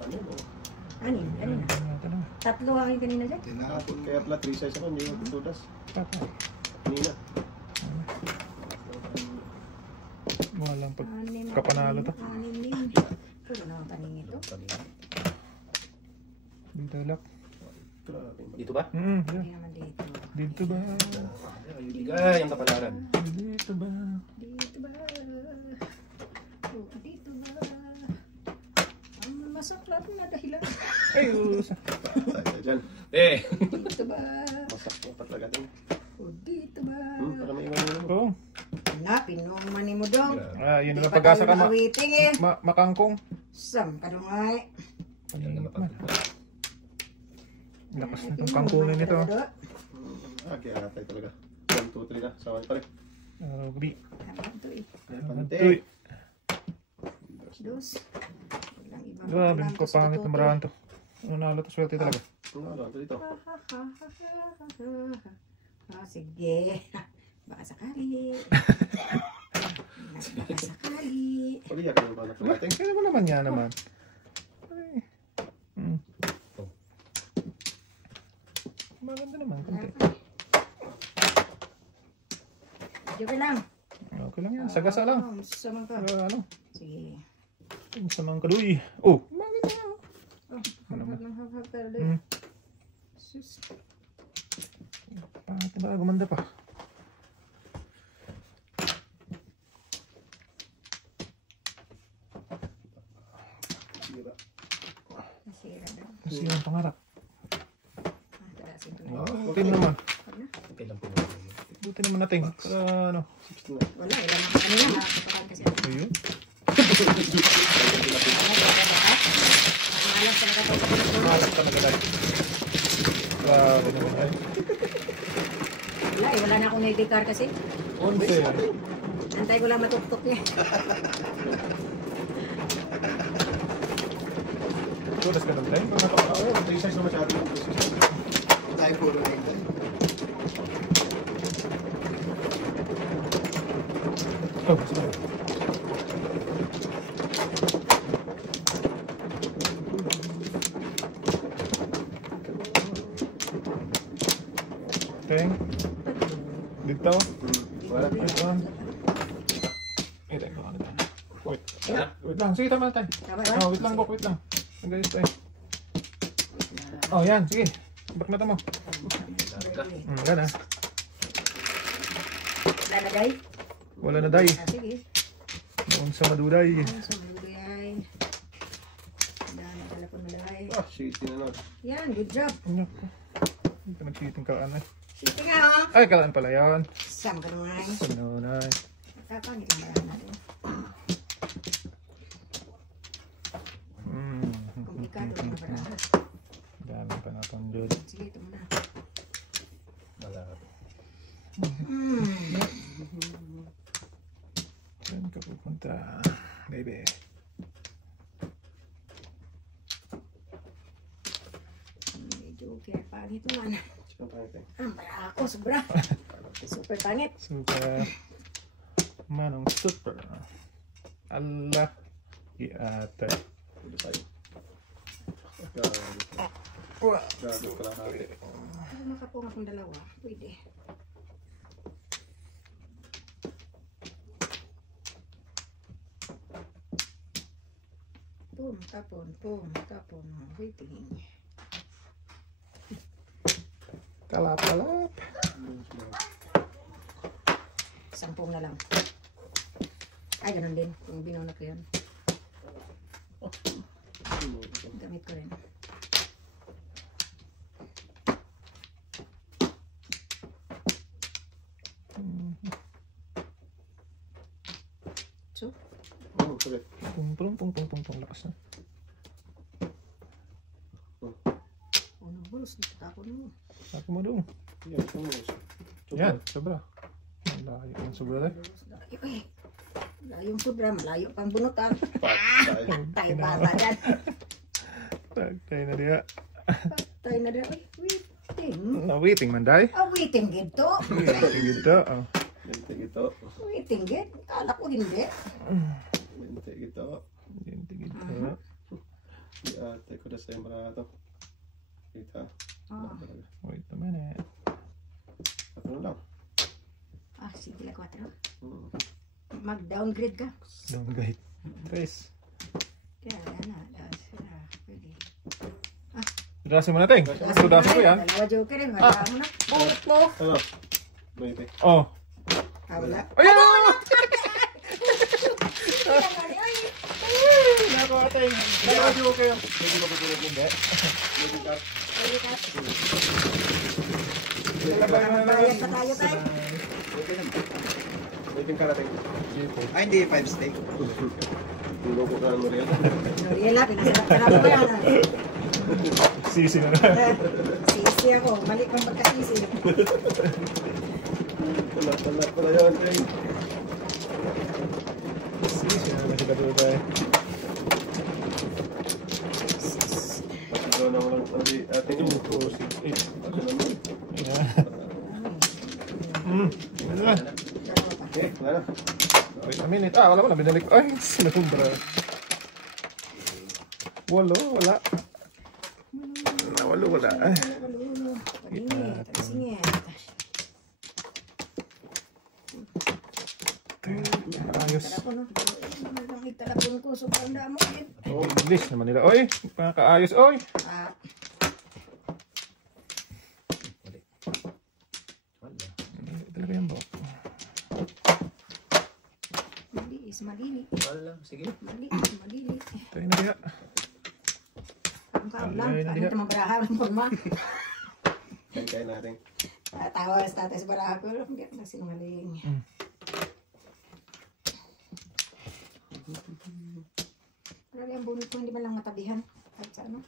Ano mo? Anim. Kanina. Ito na. 3 ako kanina dyan. Tinapon. Kaya pala 3 size ako, hindi ko tutas. Tatay. Kanina. Walang pag... Anim. Kapanalo to. Anim din. Puro na ako kanina ito. Dito lang. Grabe. Dito ba? Yeah. Hindi naman dito. Dito ba? Ay, bigay ang kapalaran. Dito ba? Dito ba? Oh, dito ba? Ang masaklat na dahilan. Ay, usa. Tayo dyan. Eh! Dito ba? Masak mo pa talaga din. Oh, dito ba? Para may iwan mo. Oo. Na, pinuman mo dong. Ah, yun Di na pa pag-asa tayo ka makawiting eh. makangkong. Sam, ka dong ay. Lakas na itong kangkungan nito. Ah, kaya tayo talaga. 1, 2, 3 na. Sawan pa rin. Gabi. Pante. Uy, Dos. Walang ibang grabe. walang Kapangit na marahan to. Ano nalo to? Swerte talaga. Ano, dito. Ah, sige. Baka sakali. Baka sakali. Pag-iyak ka naman na natin. Kaya naman naman yan naman. Ay. Maganda naman. Kunti. Joke lang. Okay lang yan. Sagasa lang. Oh, samang ka. Ano? Sige. Sa mga kaduy. Oh! Maganda yan. Hag-hag pero Hmm. doon. Sus. Pangit na ba? Gumanda pa. Sira. Nasira daw. Kasi yung pangarap. Tarasin ko. Okay naman. Okay lang po. Buti naman natin. Ano? 16 na. Wala, ilan ako kanina. Nakakapagod kasi ako. Ayun. Malas ka nakapagod. Pangarap talaga tayo. Grabe naman tayo. Wala na akong naibigkar kasi. 11. Antay ko lang matuktok niya. Tulas ka naman tayo. Oo, 3 size na masyado. Tayo puro na ito. Oh, sige. Teng. Dito. Wala. Wait lang. Wait. Wait lang. Sige, tama na tayo. Tama ba? Oh, wait lang, Bok. Wait lang. Nagayos tayo. Oh, yan. Sige. Back na mo. Wala na. Lalagay. Wala na, day. Ah, sige. Noon sa maduday. So, malugay. Dami pala po malagay. Ah, shit na nun. Yan, good job. Ano? Ito nag-cheating ka, ano? Sige nga, oh. Ay, kalaan pala yan. Sam ka naman. Ano na. Tapang itong maraan natin. Komplikado na maraan. Dami pa natin dyan. Sige, ito muna. Malakad. Saan ka pupunta? Baby. Medyo kaya pangit naman. Sino tayo tayo? Para ako, sobra. Super pangit. Super. Manong super. Allah. Ate. Pwede tayo. Gago ka lahat. Kung makapong akong dalawa, pwede. Pum, tapon, waiting. Kalap. 10 na lang. Ay, ganun din. Kung binunot ko yun. Gamit ko rin. So, Oh, sakit. Pum. Lakas na. ano bulos? Tapon mo. Ako mo doon. Yan, tumus. Yan, sobra. Ang layo ng sobra tayo. Bulos. Layo eh. Layong sobra. Malayo pang bunutan. Patay. Tayo bata yan. Pagtay na diya. Tayo na rin. Ay, waiting. Waiting man day. Waiting gito. Waiting gito. Oh. Lente gito. Waiting git. Kala ko hindi. Lente gito. Lente gito. Di ate ko na sembrado. Kita. Oh. Wait a minute. Ano lang? Sige lang 4. Mag-downgrade ka. Downgrade. Guys. Kaya na. Pwede. Dasin mo natin. Dasin ko yan. Dalawa joker eh. Wala mo na. Puk. Ano? Wait. Oh. Wala. Ayan! Nako tayo. Dalawa joker. Pwede ba pagulog hindi? Pwede ka. Bayad pa tayo. Pwede ka natin. Ay, hindi 5 steak. Tulog ko ka ng Mariela. Noriela, pinasarap ka na ba yan? Sisi na. Sisi ako. Mali kang pagkasisi. Pala yun. Sisi na si Katuloy tayo. Ito na walang pala di ating 2, 4, 6, 8. Ano naman? Ayan. Ano na? Okay, wala na. Wait a minute. Wala na. Binalik. Ay, sinumbra. Wala. Wala. Ay. Singit. Ayos. Talapon ko. Sobrang damo. Oh, English naman nila. Oy, kaayos. Oy. Talaga yan ba? Malili. Wala, sige. Malili. Tayo na kaya. Ang kaablang. Ano ito magbarahan ng pagma? Kaya natin. Tawa sa tatay sa barahan ko. Hindi na sinungaling. Grabe ang bunot ko. Hindi ba lang matabihan? Kahit sa ano?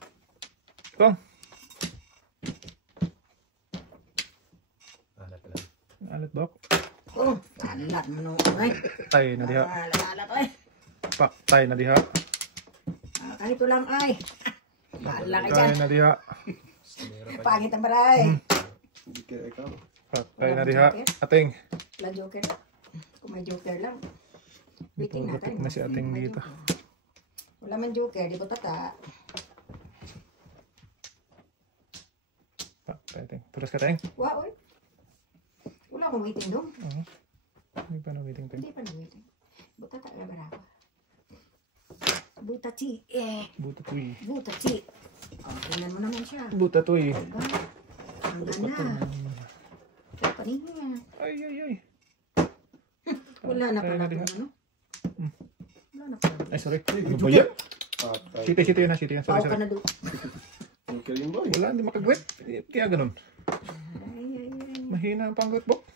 Ito. Alat ba? Oh, alat mo nung ay. Tayo na diha. Alat ay. Pak, tayo na diha. Kahit lang ay. Bahala ka Tayo dyan. na diha. Pangit ang baray. Hindi kaya ikaw. Pak, tayo na diha. Ating. Wala joker. Kung may joker lang. Dito, Waiting lapit na si ating May dito. joker. Wala man joker, di ko tata. Pak, tayo ting. Tulas ka ting. Wow, oy. Wala akong waiting doon. Hindi pa na waiting ting. Hindi pa na waiting. Buta tayo ba ako? Buta chi. Buta tuwi. Buta chi. Oh, tingnan mo naman siya. Buta tuwi. Diba? Ang ganda. Kaya paningin. Ay. Wala na Tayo pala diha. kung ano. Wala na pala. Ay, sorry. Ano ba yan? Patay. Siti yun na. Siti yan. Pao Sorry. ka na doon. Okay rin boy. Wala, hindi makagwit. Kaya ganun. Ay. Mahina ang panggwit po.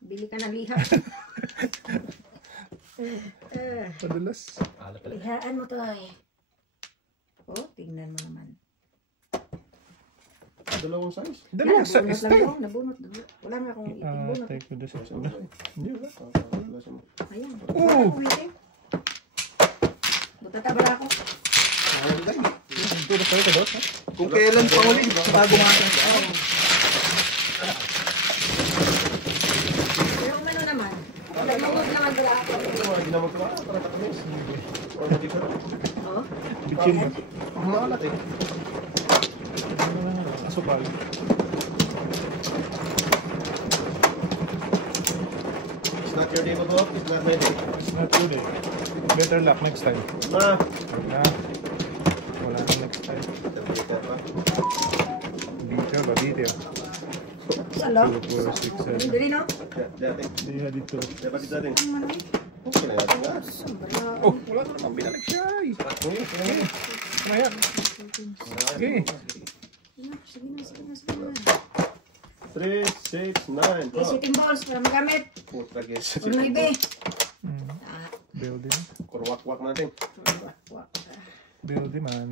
Bili ka ng liha. Padalas. Alat pala. Lihaan mo to eh. Oh, tingnan mo naman. Dalawang size. Dalawang sa Nabunot lang style. doon, nabunot. Wala nga akong itingbunot. Take ko doon sa Ano ba? Hindi wala. Ayan. Oo. Wala akong waiting. Buta tabara ako. Tulas tayo ka doon. Kung kailan pa uli, bago nga. Pero ano naman, nagmamod lang magdala ako. Hindi na magkala. Para takalis. O, hindi ka. Oh. Bitchin ba? Maalat eh. Asukal. It's not your day to go up. It's not my day. It's not good eh. Better luck next time. Ma! Wala. Wala na next time. Bitter ba? Bitter. Salo. 2, 4, 6, 7. Dili no? Dati. Hindi na dito. Dapat dati. Okay na yan. Oh, wala na naman binalik siya. Ano yan? Okay. Sige na. 3, 6, 9. Okay, sitting balls para magamit. Putra guys. Ulo ibe. Building. Kurwak-wak natin. Building man.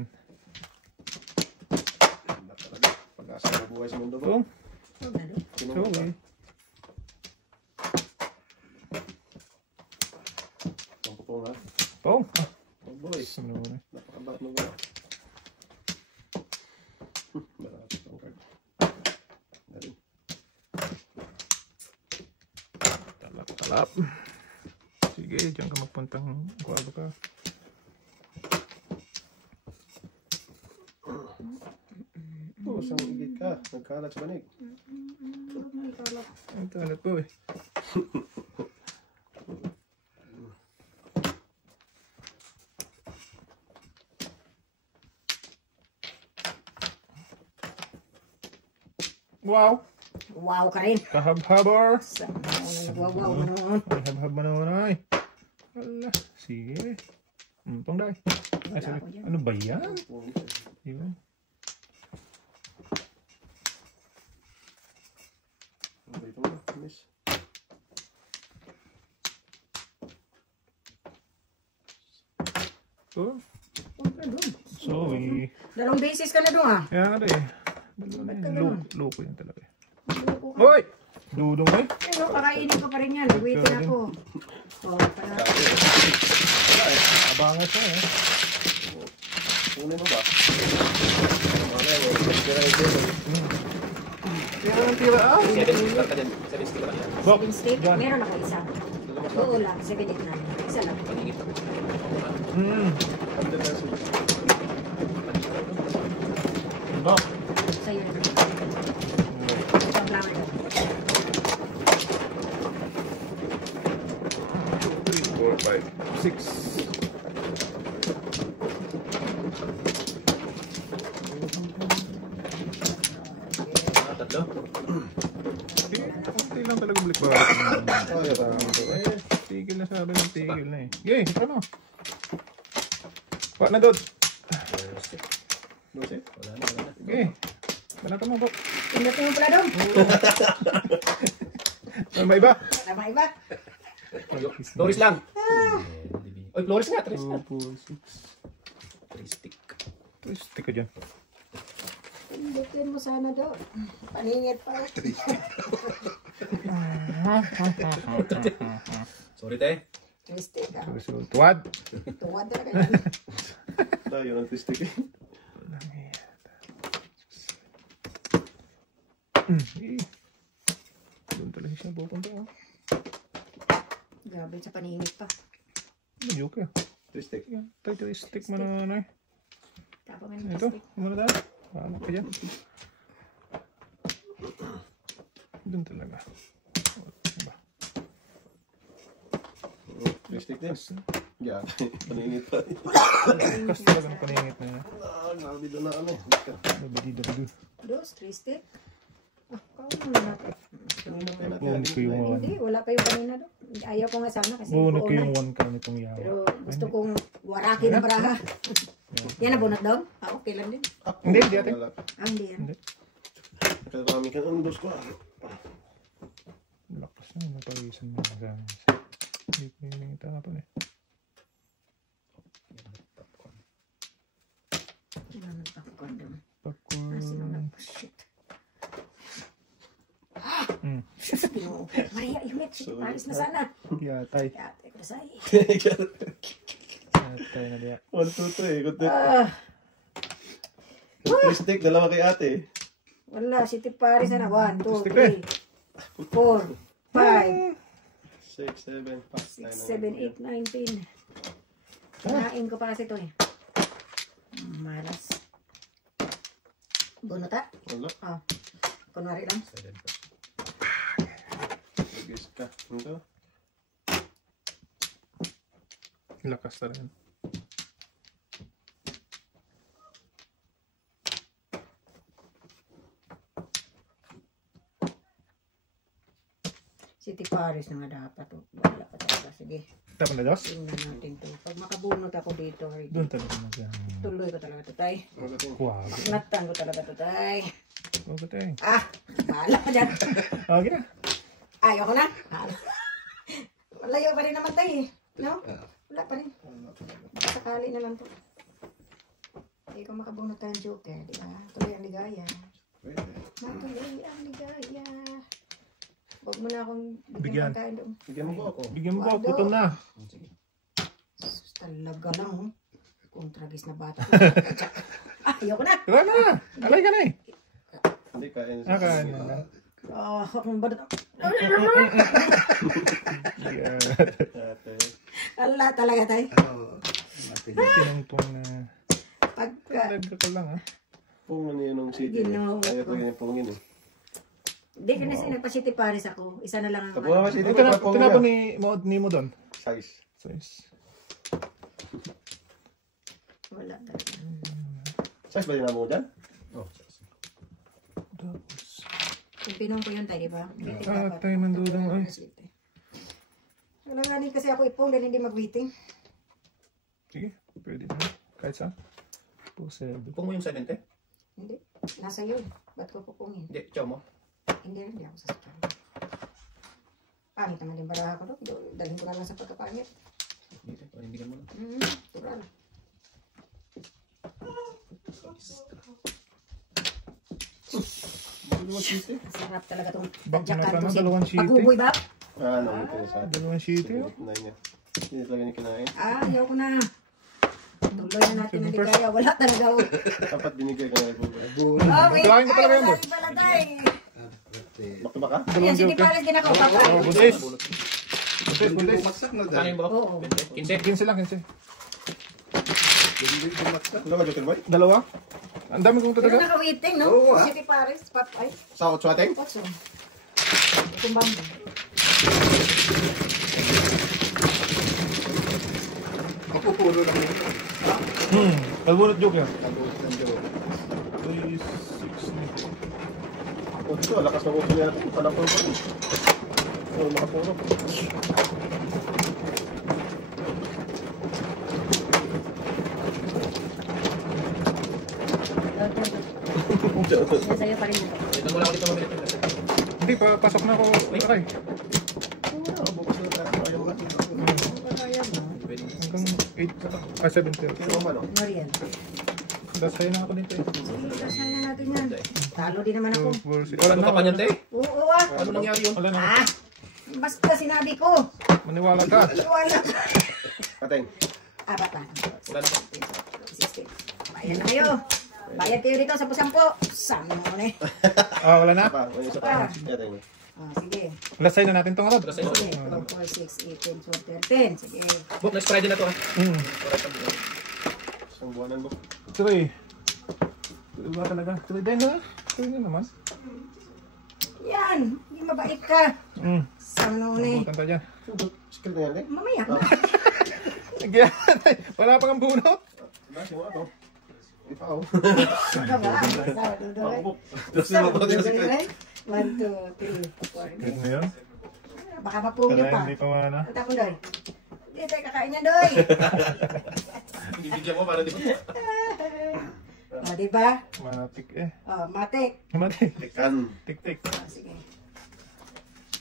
Pag-asa na buhay sa mundo ba? Oh, Sino so ba? eh. Ang pupong ha? Oh, Oh boy. ano na. Napakabat mo ba? Marami pang card. Dali. Talap. Sige, diyan ka magpuntang kuwado ka. Oh, saan igit ka? Nagkalat sa banig. Ang talat po eh. Wow! Wow ka rin. Kahab-habar! Wow noon. Ay, hab-hab mo naman ay. Wala. Sige. Pangday. Ay, sorry. Ano ba yan? Yun. Okay, ito mo. Miss. Oh, Huwag ka dun. sorry. Dalawang beses ka na doon ah. Kaya nga rin. Loko yan talaga. Loko ka. Hoy! Dudong eh. Pero kakainin ko pa rin yan. Waitin ako. Oh, para. Abangan siya eh. Kunin mo ba? Mamaya, tira ito. Tira ng tira ah. 7 stick lang ka dyan. 7 stick lang yan. Bok. Seven stick. Yan. Meron ako isa. Oo lang. 7 8 na. Isa lang. Paningit ako. Bok. Sa'yo na. Isang flower doon. 3, 4, 5, 6. Tatlo. Hindi lang talaga balik ba? Tigil na sabi ng tigil na eh. Yay, ano? Pa na doon. 12? Wala na. Okay. Banatan mo, Bok. Pindot mo pala doon. Ano ba iba? Tama iba. Flores lang. Oy, Flores nga. 3 2, 4, 6. stick. Stick ka dyan. Pindutin mo sana doon. Paningit pa. Sorry, te. Twisted ka. Tuwad. Tuwad talaga yan. Tayo ng twistik eh. Doon talaga siya pupunta. Oh. Grabe sa paningit pa. Medyo ka. Twistik. Tayo stick mo na ano eh. Tapos nga Ito, twisted. muna tayo. Paano ka dyan? Doon talaga. Diba? Twistik din. Yeah, paningit pa. Kas talaga ng paningit na yan. Grabe doon na ano eh. Dabidi. Dos, twisted. Ah, kawan na natin. Kanina pa natin. Buunin ko yung Hindi, wala pa yung kanina doon. Ayaw ko nga sana kasi buunin ko buo yung na. 1 ka nitong yawa. Pero gusto kong waraki na baraha. Yan na bunot daw? Ah, okay lang din. Hindi, hindi ate. Ah, hindi yan. Hindi. Karami ka ng dos ko. Lakas na, napawisan mo. Hindi ko yung tapon eh. Wala nang popcorn doon. Popcorn. Ah, sino na? Shit. No. Maria, imit. Alis na sana. Yatay. Yate, krasay. Yatay na diya. 1, 2, 3. Kunti. Ah, Twistik, dalawa kay ate. wala. Si Tipari sana. 1, 2, Stick 3, 4, 5, 6, 7, 6, 7, 8, 9, 10. Kinain ko pa kasi ito eh. Malas. Bunot ha? Wala. Oh. Kunwari lang. 7 po. Nagis ka. Ito. Lakas na rin. City Paris na nga dapat. Oh. Wala pa talaga. Sige. Tapos na, Diyos? Tingnan natin to. Pag makabunot ako dito, Doon talaga na dyan. tuloy ko talaga to, tay. Wow. Natan ko talaga to, tay. Huwag ko tayo. Ah! Bahala ka dyan. Okay na. Ayoko na. Malayo pa rin naman tayo eh. No? Wala pa rin. Sakali na lang to. Hindi ko makabunot tayong joker. Di ba? Tuloy ang ligaya. Matuloy ang ligaya. Huwag mo na akong Bigyan. pagkain doon. Bigyan mo ko ako. Bigyan mo ko. Gutom na. Sige. Sus, talaga lang oh. Kung tragis na bata. Ayoko na. Tara na. Alay ka na eh. Hindi, kain. Kain na. Oh, akong badot. Yeah. Ate. Ala talaga tayo. Pinungtong na. Pagka. Talaga ka lang, ha? Pung ano yun ng city. Ginawa Ayaw ko. ko yung pungin eh. Hindi ka na nagpa-City Paris ako. Isa na lang ang Tabuha ka city. Tinapon ni mo doon. Size. Size. Wala talaga. Size ba din mo dyan? Oh, Tapos. Kung pinong ko yun tayo, di ba? Tayo mandudong, ay. Wala nga din kasi ako ipong dahil hindi mag-waiting. Sige, pwede na. Kahit saan. Pusel. Kung mo yung 70? Hindi. Nasa yun. Ba't ko pupungin? Hindi, chow mo. Hindi ako sasakyan. Pangit naman din baraha ko doon. Dalhin ko na lang sa pagkapangit. Hindi, panindigan mo na. Tural. Sarap talaga itong tadyakan na, ko si dalawang city. Paguboy ba? Ano, ito yung sa Dalawang city, oh. Nine niya. Hindi talaga niya kinain. Ayaw ko na. Tuloy na natin ang ligaya. Wala talaga ako. Dapat binigay ka na yung Oh, wait. Kailangan ko talaga yun, boy. Ay, pala tayo. Bakit ba ka? Ayan, City Paris din ako. Papa. Oh, buntis. Buntis, buntis. Ano yung ba? Oo. 15? 15 lang, 15. Ano ba, Joker Boy? Dalawa. Ang dami kong Pero talaga. naka-waiting, no? City Paris. Ay, Sa Otsuateng? what's wrong? Tumbang. Mapupuno lang yun. Nagbunot joke yan. 3, 6, Otso, lakas ng utso niya natin. Palapon pa rin. Oo, nakapuro. Yan sa'yo pa rin ito. Ito muna ako dito mabilit. Hindi, pasok na ako. Okay. Oo, bukas na tayo. Ayaw mo natin. Pwede. Hanggang 8, 7:30. Pero man, oh. Marian. Dasay na ako dito eh. Sige, kasayan na natin yan. Talo din naman ako. 2, 4, 6. Wala Wala ka pa niyan, na. te? Oo, ah. Ano nangyari yun? Wala na. Ah! Basta sinabi ko. Maniwala ka. Iwala ka. Ateng. Apat pa. Wala na. 16. Bayad na kayo. Bayad kayo dito sa pusampo. Sama mo na eh. Ah, wala na. Pa, may isa pa. Ateng. Oh, sige. Lasay na natin itong harap. Wala sa'yo. Sige. 4, 6, 8, 10, 12, 13. Sige. Book, next Friday na to. Ha? Isang buwanan mo. 3. Diba talaga? 3 din ha? 3 din naman. Yan. Hindi mabait ka. Sama mo na eh. Bukan tayo dyan. Skill na yan, eh. Mamaya. Nagyan. Wala pang bunot. Nasi mo ako. Di pa, oh. Ikaw ba? Sawa, dudoy. Sawa, dudoy. 1, 2, 3, 4. Good na yun. Baka mapungyo pa. Hindi pa wala. Punta ko, Doy. Hindi tayo kakain niya, Doy. Bibigyan mo para di ba? O, diba? Matik eh. O, matik. Matik. Tekan. Tik-tik. O, sige.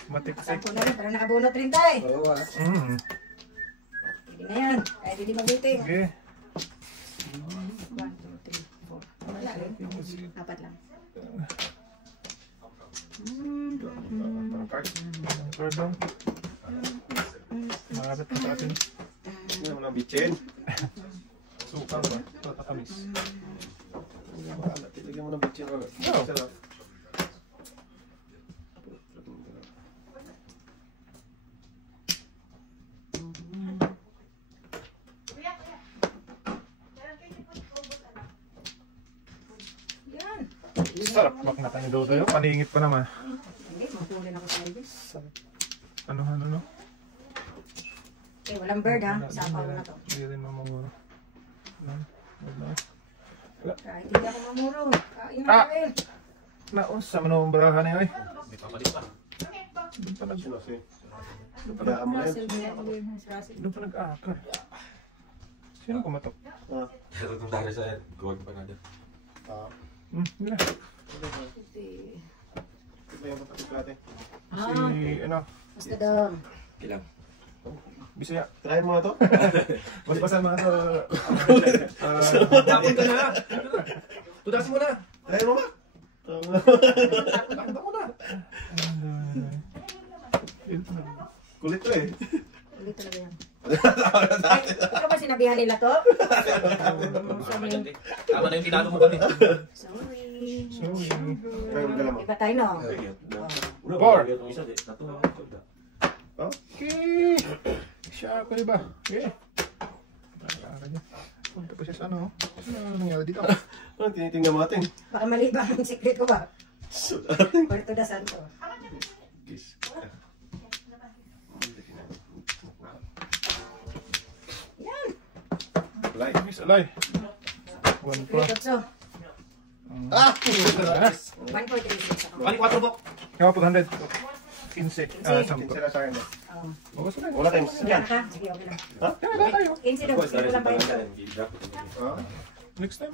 Matik-tik. Sampo na rin, para nakabunot rin tayo. Oo ah. Pwede na yan. Kahit hindi mabiting. Sige. 1, 2, 3, 4. Wala rin. Apat lang. Pardon. Makakapit na sa atin. Hindi naman ang bitchin. Suka ba? Tatakamis. Wala, tilagyan mo ng bitchin. Oo. Sarap. Sarap maknata ni Dodo yun. Paningit pa naman. Hindi, magpulin ako sa ibis. Ano. Eh, walang bird ha. Sapaw na to. Hindi rin mamamuro. Kahit hindi ako mamuro. Kain na Ah! Joel. Naos, sa manumbarahan niya eh. May papalit pa. Doon pa nag... Sino si? Doon pa Kaya mo yan. Doon pa nag-aakar. Sino kumatok? Ah. Pero kung dahil sa gawag pa natin. Ah. Hindi na. Ito yung kapatid natin. Si, ano, Basta doon. Ilang? Bisaya. Try mo nga to. Basta mga sa... Tapon ka na! Tudasin mo na! Try mo nga. Tapon mo na! Kulit to eh. Ulit talaga yan. Ikaw ba sinabihan nila to? Tama na yung tinalo mo kami. Sorry. Sorry. Try mo mo. Iba tayo no? Bar. Isa din. Natuwa. Okay. Siya ako diba? Okay. Punta pa siya sa ano? Ano nangyari dito? Ano tinitingnan mo natin? Baka mali ba ang secret ko ba? Puerto da Santo. Kiss. Yan. Like. Miss Alay. One pa. Tutso. Ah! 1.36 ako. Bali, 4 bok. Kaya po 100. 15. Sino 10. sila sa akin? Bawas na. Wala tayong Wala na ka? Sige, okay lang. Kaya tayo. 15 daw. Sige ko lang ba yun? Ah? Next time.